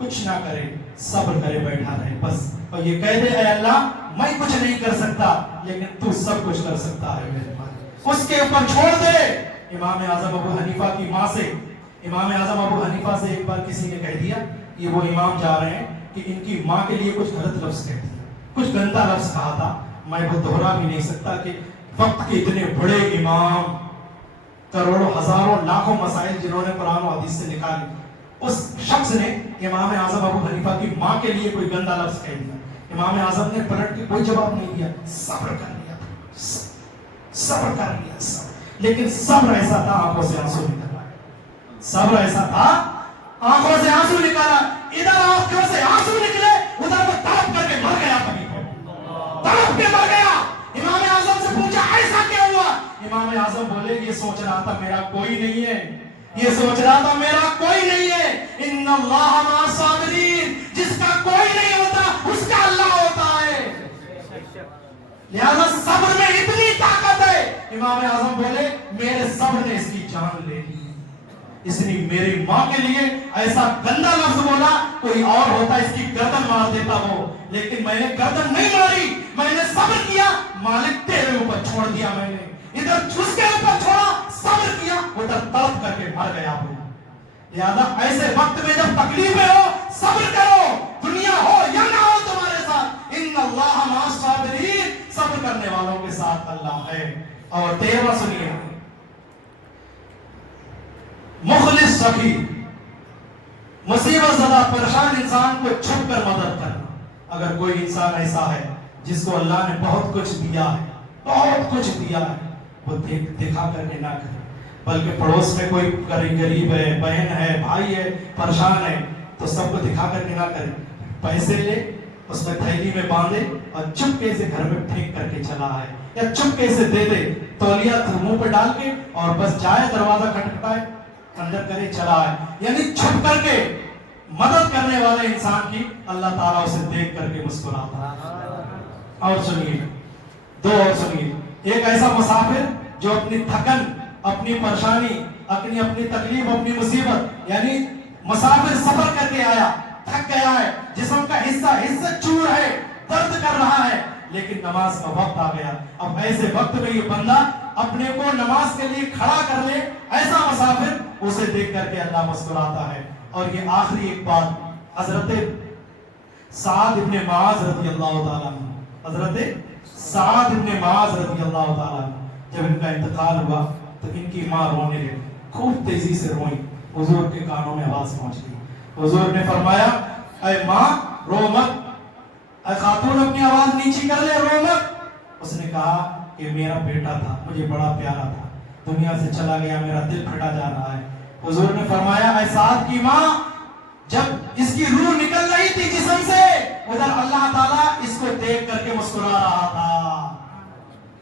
कुछ ना करे, सब्र करे, बैठा रहे बस, और ये कह दे ऐ अल्लाह मैं कुछ नहीं कर सकता लेकिन तू सब कुछ कर सकता है मेरे पास, उसके ऊपर छोड़ दे। इमाम आजम अबू हनीफा की माँ से, इमाम आजम अबू हनीफा से एक बार किसी ने कह दिया, ये वो इमाम जा रहे हैं कि इनकी माँ के लिए कुछ गलत लफ्ज कह दिया, कुछ गंदा लफ्ज कहा था, मैं वो दोहरा भी नहीं सकता कि वक्त के इतने बड़े इमाम, करोड़ों हजारों लाखों मसाइल जिन्होंने कुरान और हदीस से निकाले, उस शख्स ने इमाम आजम अबू हनीफा की माँ के लिए कोई गंदा लफ्ज कह दिया। इमाम आजम ने पलट के कोई जवाब नहीं दिया, सब्र कर लिया, सब्र कर लिया सब। लेकिन सब्र ऐसा था आंखों से आंसू निकला, सब्र ऐसा था आंखों से आंसू निकाला, इधर आंखों से आंसू निकले, उधर वो तड़प करके मर गया, कभी तड़प के मर गया। इमाम आजम से पूछा ऐसा क्या हुआ? इमाम आजम बोले ये सोच रहा था मेरा कोई नहीं है, ये सोच रहा था मेरा कोई नहीं है, इन्नल्लाह मअस साबिरीन, जिसका कोई नहीं होता उसका अल्लाह होता है, लिहाजा सब्र में इतनी ताकत है। इमाम आजम बोले मेरे सब्र ने इसकी जान ले ली, इसने मेरी माँ के लिए ऐसा गंदा लफ्ज बोला, कोई और होता इसकी गर्दन मार देता वो, लेकिन मैंने गर्दन नहीं मारी, मैंने सब्र किया, मालिक तेरे ऊपर छोड़ दिया, मैंने इधर उसके ऊपर छोड़ा, सब्र किया, उधर तड़प करके मर गया वो। लिहाजा ऐसे वक्त में जब तकलीफें हो सब्र करो, दुनिया हो या ना हो तुम्हारे साथ, इन्नल्लाह मअस साबिरीन, सब्र करने वालों के साथ अल्लाह है। और 13वां सुनिए, मुखलिस सखी, मुसीबत ज़दा परेशान इंसान को छुप कर मदद करना। अगर कोई इंसान ऐसा है जिसको अल्लाह ने बहुत कुछ दिया है, बहुत कुछ दिया है, वो दिखा करके ना करे, बल्कि पड़ोस में कोई गरीब है, बहन है, भाई है, परेशान है, तो सबको दिखा करके ना करे, पैसे ले उसमें थैली में बांधे और चुपके से घर में फेंक करके चला है, या चुपके से दे दे, तौलिया मुंह पे डाल के और बस जाए, दरवाजा खटखटाए, अंदर करे, चला है, यानी छुप करके मदद करने वाले इंसान की अल्लाह ताला उसे देख करके मुस्कुराता है। और सुनिए, दो और सुनिए, एक ऐसा मुसाफिर जो अपनी थकन, अपनी परेशानी, अपनी तकलीफ, अपनी मुसीबत, यानी मुसाफिर सफर करके आया, थक गया है, जिस्म का हिस्सा चूर है, दर्द कर रहा है, लेकिन नमाज का वक्त आ गया। अब ऐसे वक्त में ये बंदा अपने को नमाज के लिए खड़ा कर ले, ऐसा मुसाफिर, उसे देख करके अल्लाह मुस्कुराता है। और ये आखिरी एक बात, हजरत साद इब्ने मुआज रज़ियल्लाहु ताला अन्हु, हजरत साद इब्ने मुआज रज़ियल्लाहु ताला अन्हु, जब इनका इंतकाल हुआ तो इनकी माँ रोने लगी, खूब तेजी से रोई, हुजूर के कानों में आवाज पहुंच गई। हुजूर ने फरमाया, ऐ माँ रो मत, ऐ खातून अपनी आवाज नीची कर ले, रो मत। उसने कहा कि मेरा बेटा था, मुझे बड़ा प्यारा था, दुनिया से चला गया, मेरा दिल फटा जा रहा है। हुजूर ने फरमाया, ऐ साद की माँ, जब इसकी रूह निकल रही थी जिस्म से, उधर अल्लाह ताला इसको देख करके मुस्कुरा रहा था।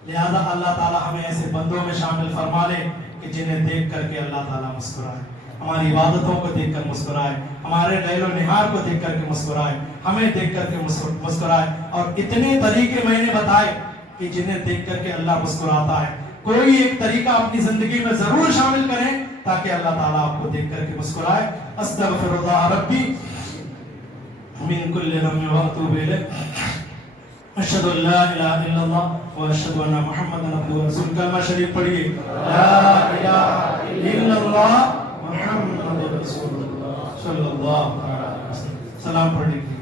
लिहाजा अल्लाह ताला हमें ऐसे बंदों में शामिल फरमा ले कि जिन्हें देख करके अल्लाह ताला मुस्कुराए, हमारी इबादतों को देखकर मुस्कुराए, हमारे लैलो निहार को देख करके मुस्कुराए, हमें देख करके मुस्कुराए। और इतने तरीके मैंने बताए कि जिन्हें देख करके अल्लाह मुस्कुराता है, कोई एक तरीका अपनी जिंदगी में जरूर शामिल करें ताकि अल्लाह ताला आपको देख करके मुस्कुराए। अस्तगफिरुल्लाह रब्बी मिन कुल्लि ज़म्बिन व अतूबु इलैह, अशहदु अल्ला इलाहा इल्लल्लाह व अशहदु अन्ना मुहम्मदन अब्दुहु व रसूलुहु। कलमा शरीफ पढ़िए, ला इलाहा इल्लल्लाह मुहम्मदुर रसूलुल्लाह सल्लल्लाहु अलैहि वसल्लम। सलाम पढ़िए।